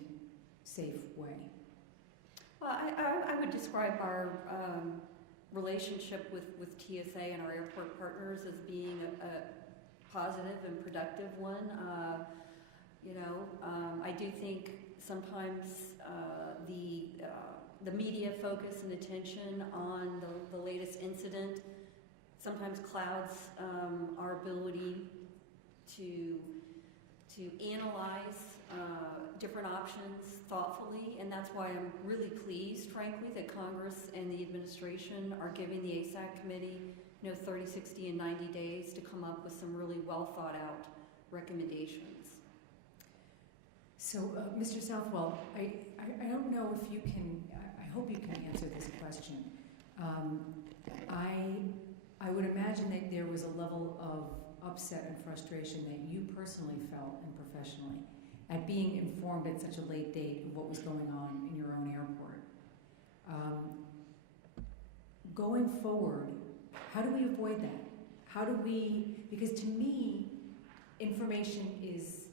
safe way? Well, I would describe our relationship with TSA and our airport partners as being a positive and productive one. I do think sometimes the media focus and attention on the latest incident sometimes clouds our ability to analyze different options thoughtfully, and that's why I'm really pleased, frankly, that Congress and the administration are giving the ASAC committee 30, 60, and 90 days to come up with some really well thought out recommendations. So, Mr. Southwell, I don't know if you can, I hope you can answer this question. I would imagine that there was a level of upset and frustration that you personally felt and professionally at being informed at such a late date of what was going on in your own airport. Going forward, how do we avoid that? How do we, because to me, information is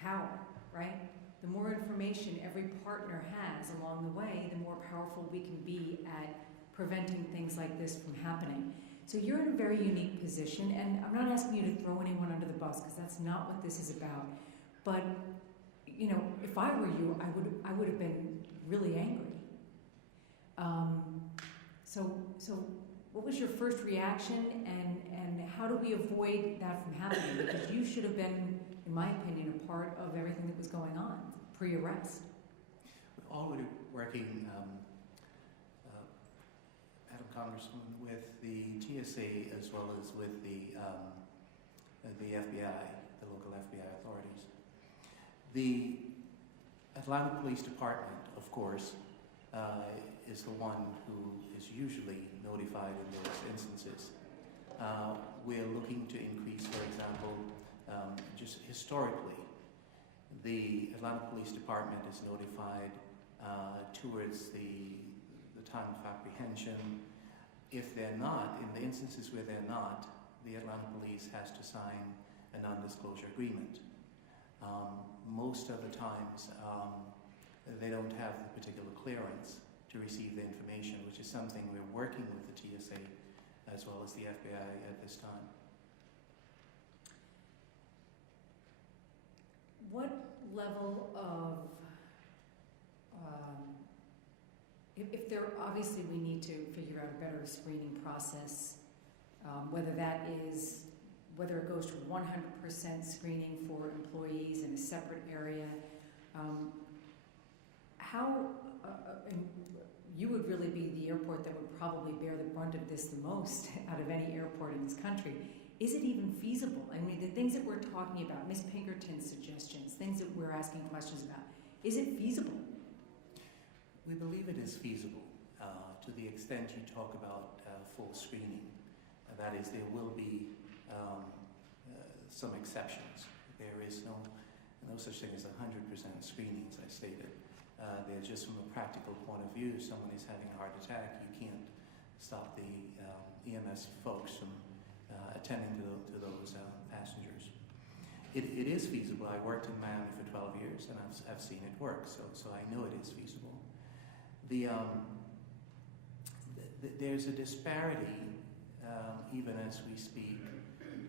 power, right? The more information every partner has along the way, the more powerful we can be at preventing things like this from happening. So you're in a very unique position, and I'm not asking you to throw anyone under the bus, because that's not what this is about. But, you know, if I were you, I would have been really angry. So what was your first reaction, and how do we avoid that from happening? Because you should have been, in my opinion, a part of everything that was going on pre-arrest. We're already working, Madam Congressman, with the TSA as well as with the FBI, the local FBI authorities. The Atlanta Police Department, of course, is the one who is usually notified in those instances. We're looking to increase, for example, just historically, the Atlanta Police Department is notified towards the time of apprehension. If they're not, in the instances where they're not, the Atlanta Police has to sign a non-disclosure agreement. Most of the times, they don't have the particular clearance to receive the information, which is something we're working with the TSA as well as the FBI at this time. What level of, if there, obviously we need to figure out a better screening process, whether it goes to 100% screening for employees in a separate area. And you would really be the airport that would probably bear the brunt of this the most out of any airport in this country. Is it even feasible? I mean, the things that we're talking about, Ms. Pinkerton's suggestions, things that we're asking questions about, is it feasible? We believe it is feasible to the extent you talk about full screening. That is, there will be some exceptions. There is no such thing as 100% screening, as I stated. They're just from a practical point of view. If someone is having a heart attack, you can't stop the EMS folks from attending to those passengers. It is feasible. I worked in Miami for 12 years, and I've seen it work, so I know it is feasible. There's a disparity, even as we speak,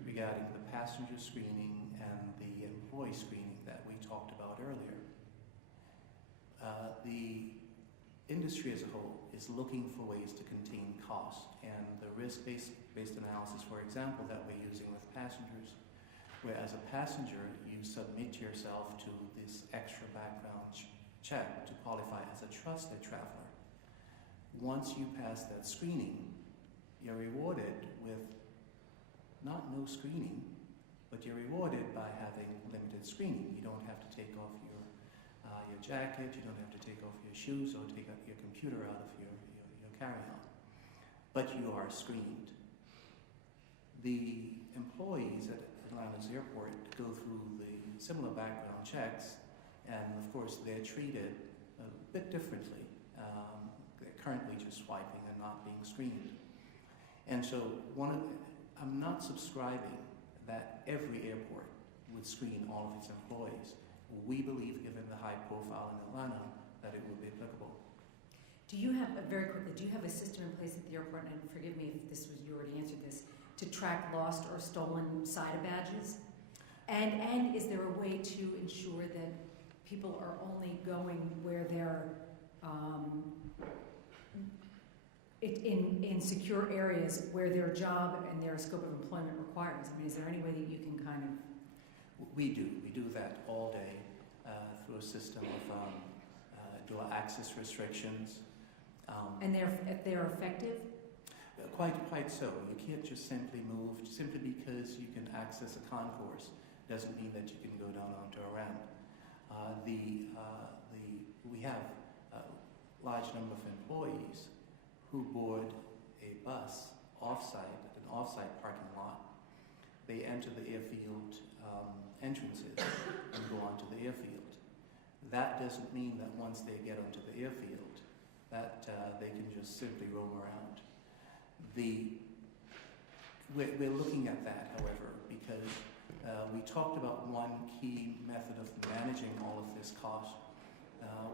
regarding the passenger screening and the employee screening that we talked about earlier. The industry as a whole is looking for ways to contain cost, and the risk-based analysis, for example, that we're using with passengers, where as a passenger you submit yourself to this extra background check to qualify as a trusted traveler. Once you pass that screening, you're rewarded with not no screening, but you're rewarded by having limited screening. You don't have to take off your jacket, you don't have to take off your shoes or take out your computer out of your carry-on, but you are screened. The employees at Atlanta's airport go through the similar background checks, and of course they're treated a bit differently. They're currently just swiping and not being screened. And so I'm not subscribing that every airport would screen all of its employees. We believe, given the high profile in Atlanta, that it will be applicable. Do you have, very quickly, do you have a system in place at the airport, and forgive me if you already answered this, to track lost or stolen SIDA badges? And is there a way to ensure that people are only going where they're in secure areas where their job and their scope of employment requires? I mean, is there any way that you can kind of... We do that all day through a system of dual access restrictions. And they're effective? Quite so. You can't just simply move, simply because you can access a concourse doesn't mean that you can go down onto a ramp. We have a large number of employees who board a bus offsite, at an offsite parking lot. They enter the airfield entrances and go onto the airfield. That doesn't mean that once they get onto the airfield that they can just simply roam around. We're looking at that, however, because we talked about one key method of managing all of this cost.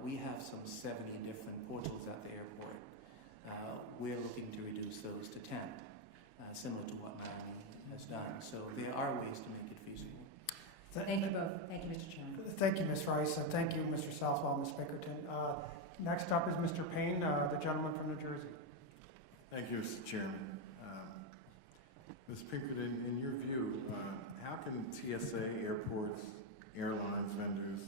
We have some 70 different portals at the airport. We're looking to reduce those to 10, similar to what Miami has done. So there are ways to make it feasible. Thank you both. Thank you, Mr. Chairman. Thank you, Ms. Rice, and thank you, Mr. Southwell, Ms. Pinkerton. Next up is Mr. Payne, the gentleman from New Jersey. Thank you, Mr. Chairman. Ms. Pinkerton, in your view, how can TSA, airports, airlines, vendors,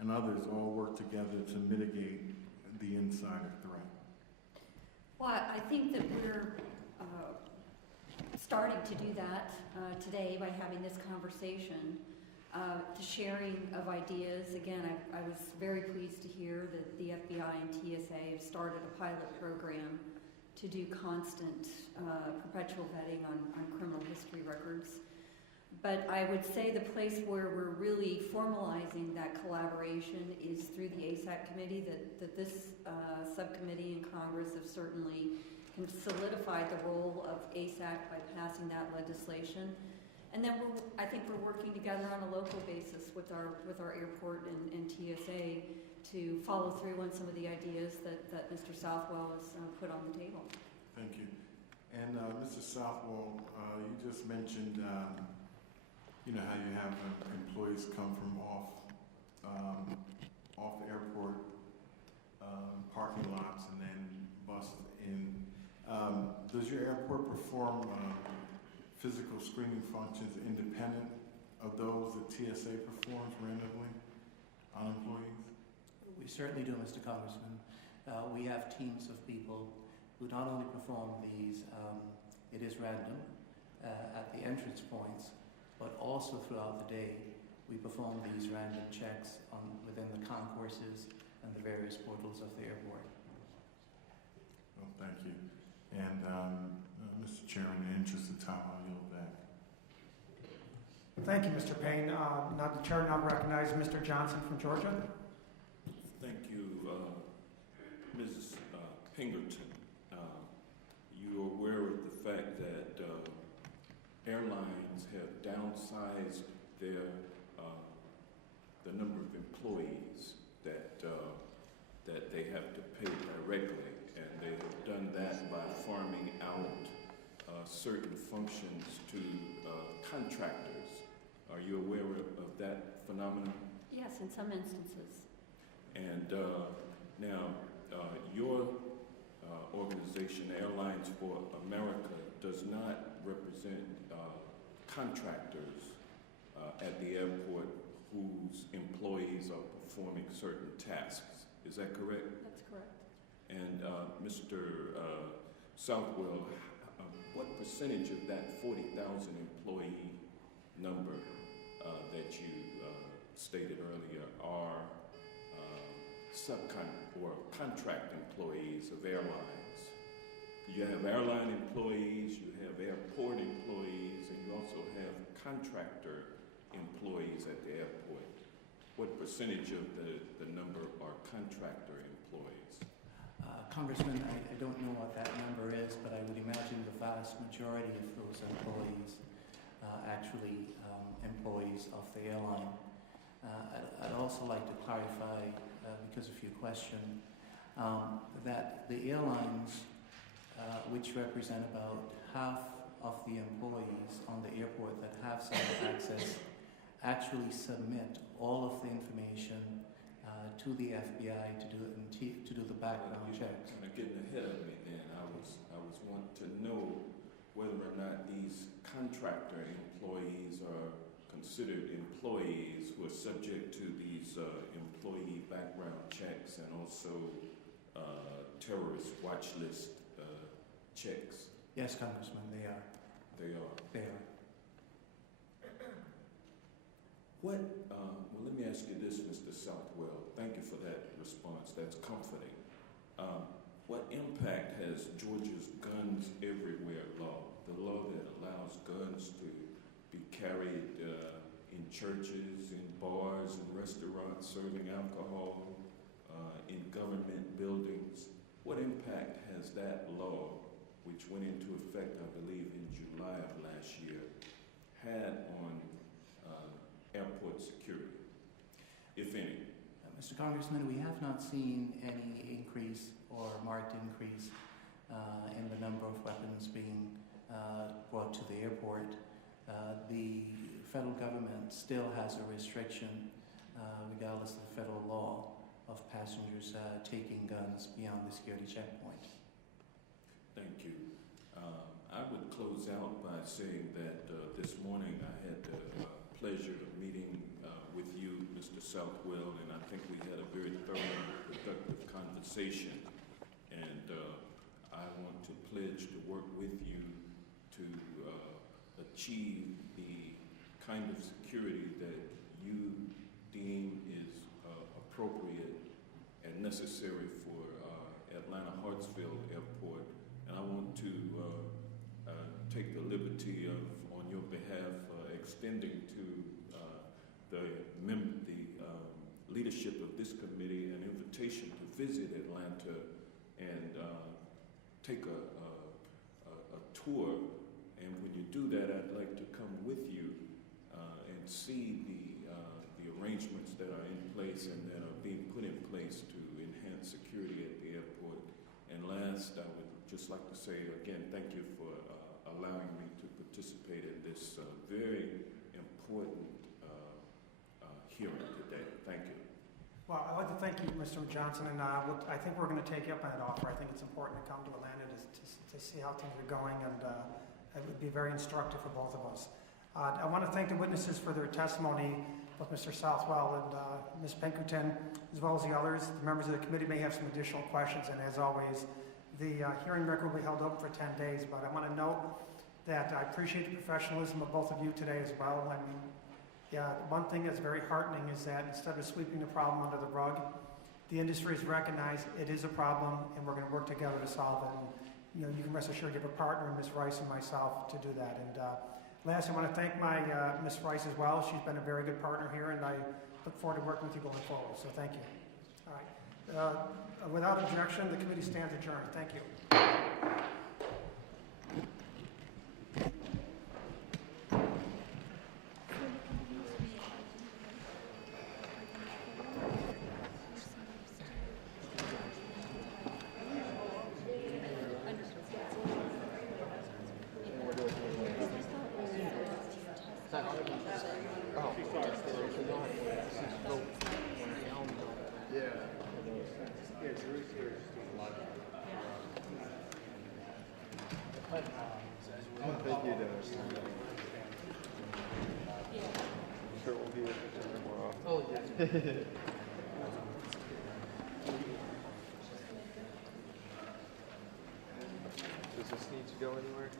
and others all work together to mitigate the insider threat? Well, I think that we're starting to do that today by having this conversation, the sharing of ideas. Again, I was very pleased to hear that the FBI and TSA have started a pilot program to do constant perpetual vetting on criminal history records. But I would say the place where we're really formalizing that collaboration is through the ASAC committee, that this subcommittee in Congress have certainly kind of solidified the role of ASAC by passing that legislation. And then I think we're working together on a local basis with our airport and TSA to follow through on some of the ideas that Mr. Southwell has put on the table. Thank you. And Mr. Southwell, you just mentioned you know how you have employees come from off the airport parking lots and then bus in. Does your airport perform physical screening functions independent of those that TSA performs randomly on employees? We certainly do, Mr. Congressman. We have teams of people who not only perform these, it is random, at the entrance points, but also throughout the day, we perform these random checks within the concourses and the various portals of the airport. Well, thank you. And Mr. Chairman, in the interest of time, I'll yield back. Thank you, Mr. Payne. Now the chair now recognizes Mr. Johnson from Georgia. Thank you, Mrs. Pinkerton. You are aware of the fact that airlines have downsized the number of employees that they have to pay directly, and they have done that by farming out certain functions to contractors. Are you aware of that phenomenon? Yes, in some instances. And now, your organization, Airlines for America, does not represent contractors at the airport whose employees are performing certain tasks. Is that correct? That's correct. And Mr. Southwell, what percentage of that 40,000 employee number that you stated earlier are contract employees of airlines? You have airline employees, you have airport employees, and you also have contractor employees at the airport. What percentage of the number are contractor employees? Congressman, I don't know what that number is, but I would imagine the vast majority of those employees actually employees of the airline. I'd also like to clarify, because of your question, that the airlines, which represent about half of the employees on the airport that have cyber access, actually submit all of the information to the FBI to do the background checks. Kind of getting ahead of me then. I was wanting to know whether or not these contractor employees are considered employees who are subject to these employee background checks and also terrorist watch list checks. Yes, Congressman, they are. They are. They are. What? Well, let me ask you this, Mr. Southwell. Thank you for that response. That's comforting. What impact has Georgia's guns everywhere law, the law that allows guns to be carried in churches, in bars, in restaurants, serving alcohol, in government buildings, what impact has that law, which went into effect, I believe, in July of last year, had on airport security, if any? Mr. Congressman, we have not seen any increase or marked increase in the number of weapons being brought to the airport. The federal government still has a restriction, regardless of the federal law, of passengers taking guns beyond the security checkpoint. Thank you. I would close out by saying that this morning I had the pleasure of meeting with you, Mr. Southwell, and I think we had a very thorough and productive conversation. And I want to pledge to work with you to achieve the kind of security that you deem is appropriate and necessary for Atlanta Hartsfield Airport. And I want to take the liberty of, on your behalf, extending to the leadership of this committee an invitation to visit Atlanta and take a tour. And when you do that, I'd like to come with you and see the arrangements that are in place and that are being put in place to enhance security at the airport. And last, I would just like to say again, thank you for allowing me to participate in this very important hearing today. Thank you. Well, I'd like to thank you, Mr. Johnson, and I think we're going to take you up on that offer. I think it's important to come to Atlanta to see how things are going, and it would be very instructive for both of us. I want to thank the witnesses for their testimony, both Mr. Southwell and Ms. Pinkerton, as well as the others. The members of the committee may have some additional questions, and as always, the hearing record will be held open for 10 days, but I want to note that I appreciate the professionalism of both of you today as well. I mean, yeah, one thing that's very heartening is that instead of sweeping the problem under the rug, the industry has recognized it is a problem, and we're going to work together to solve it. And, you can rest assured you have a partner in Ms. Rice and myself to do that. And last, I want to thank my Ms. Rice as well. She's been a very good partner here, and I look forward to working with you going forward. So thank you. All right. Without objection, the committee stands adjourned. Thank you. Does this need to go anywhere?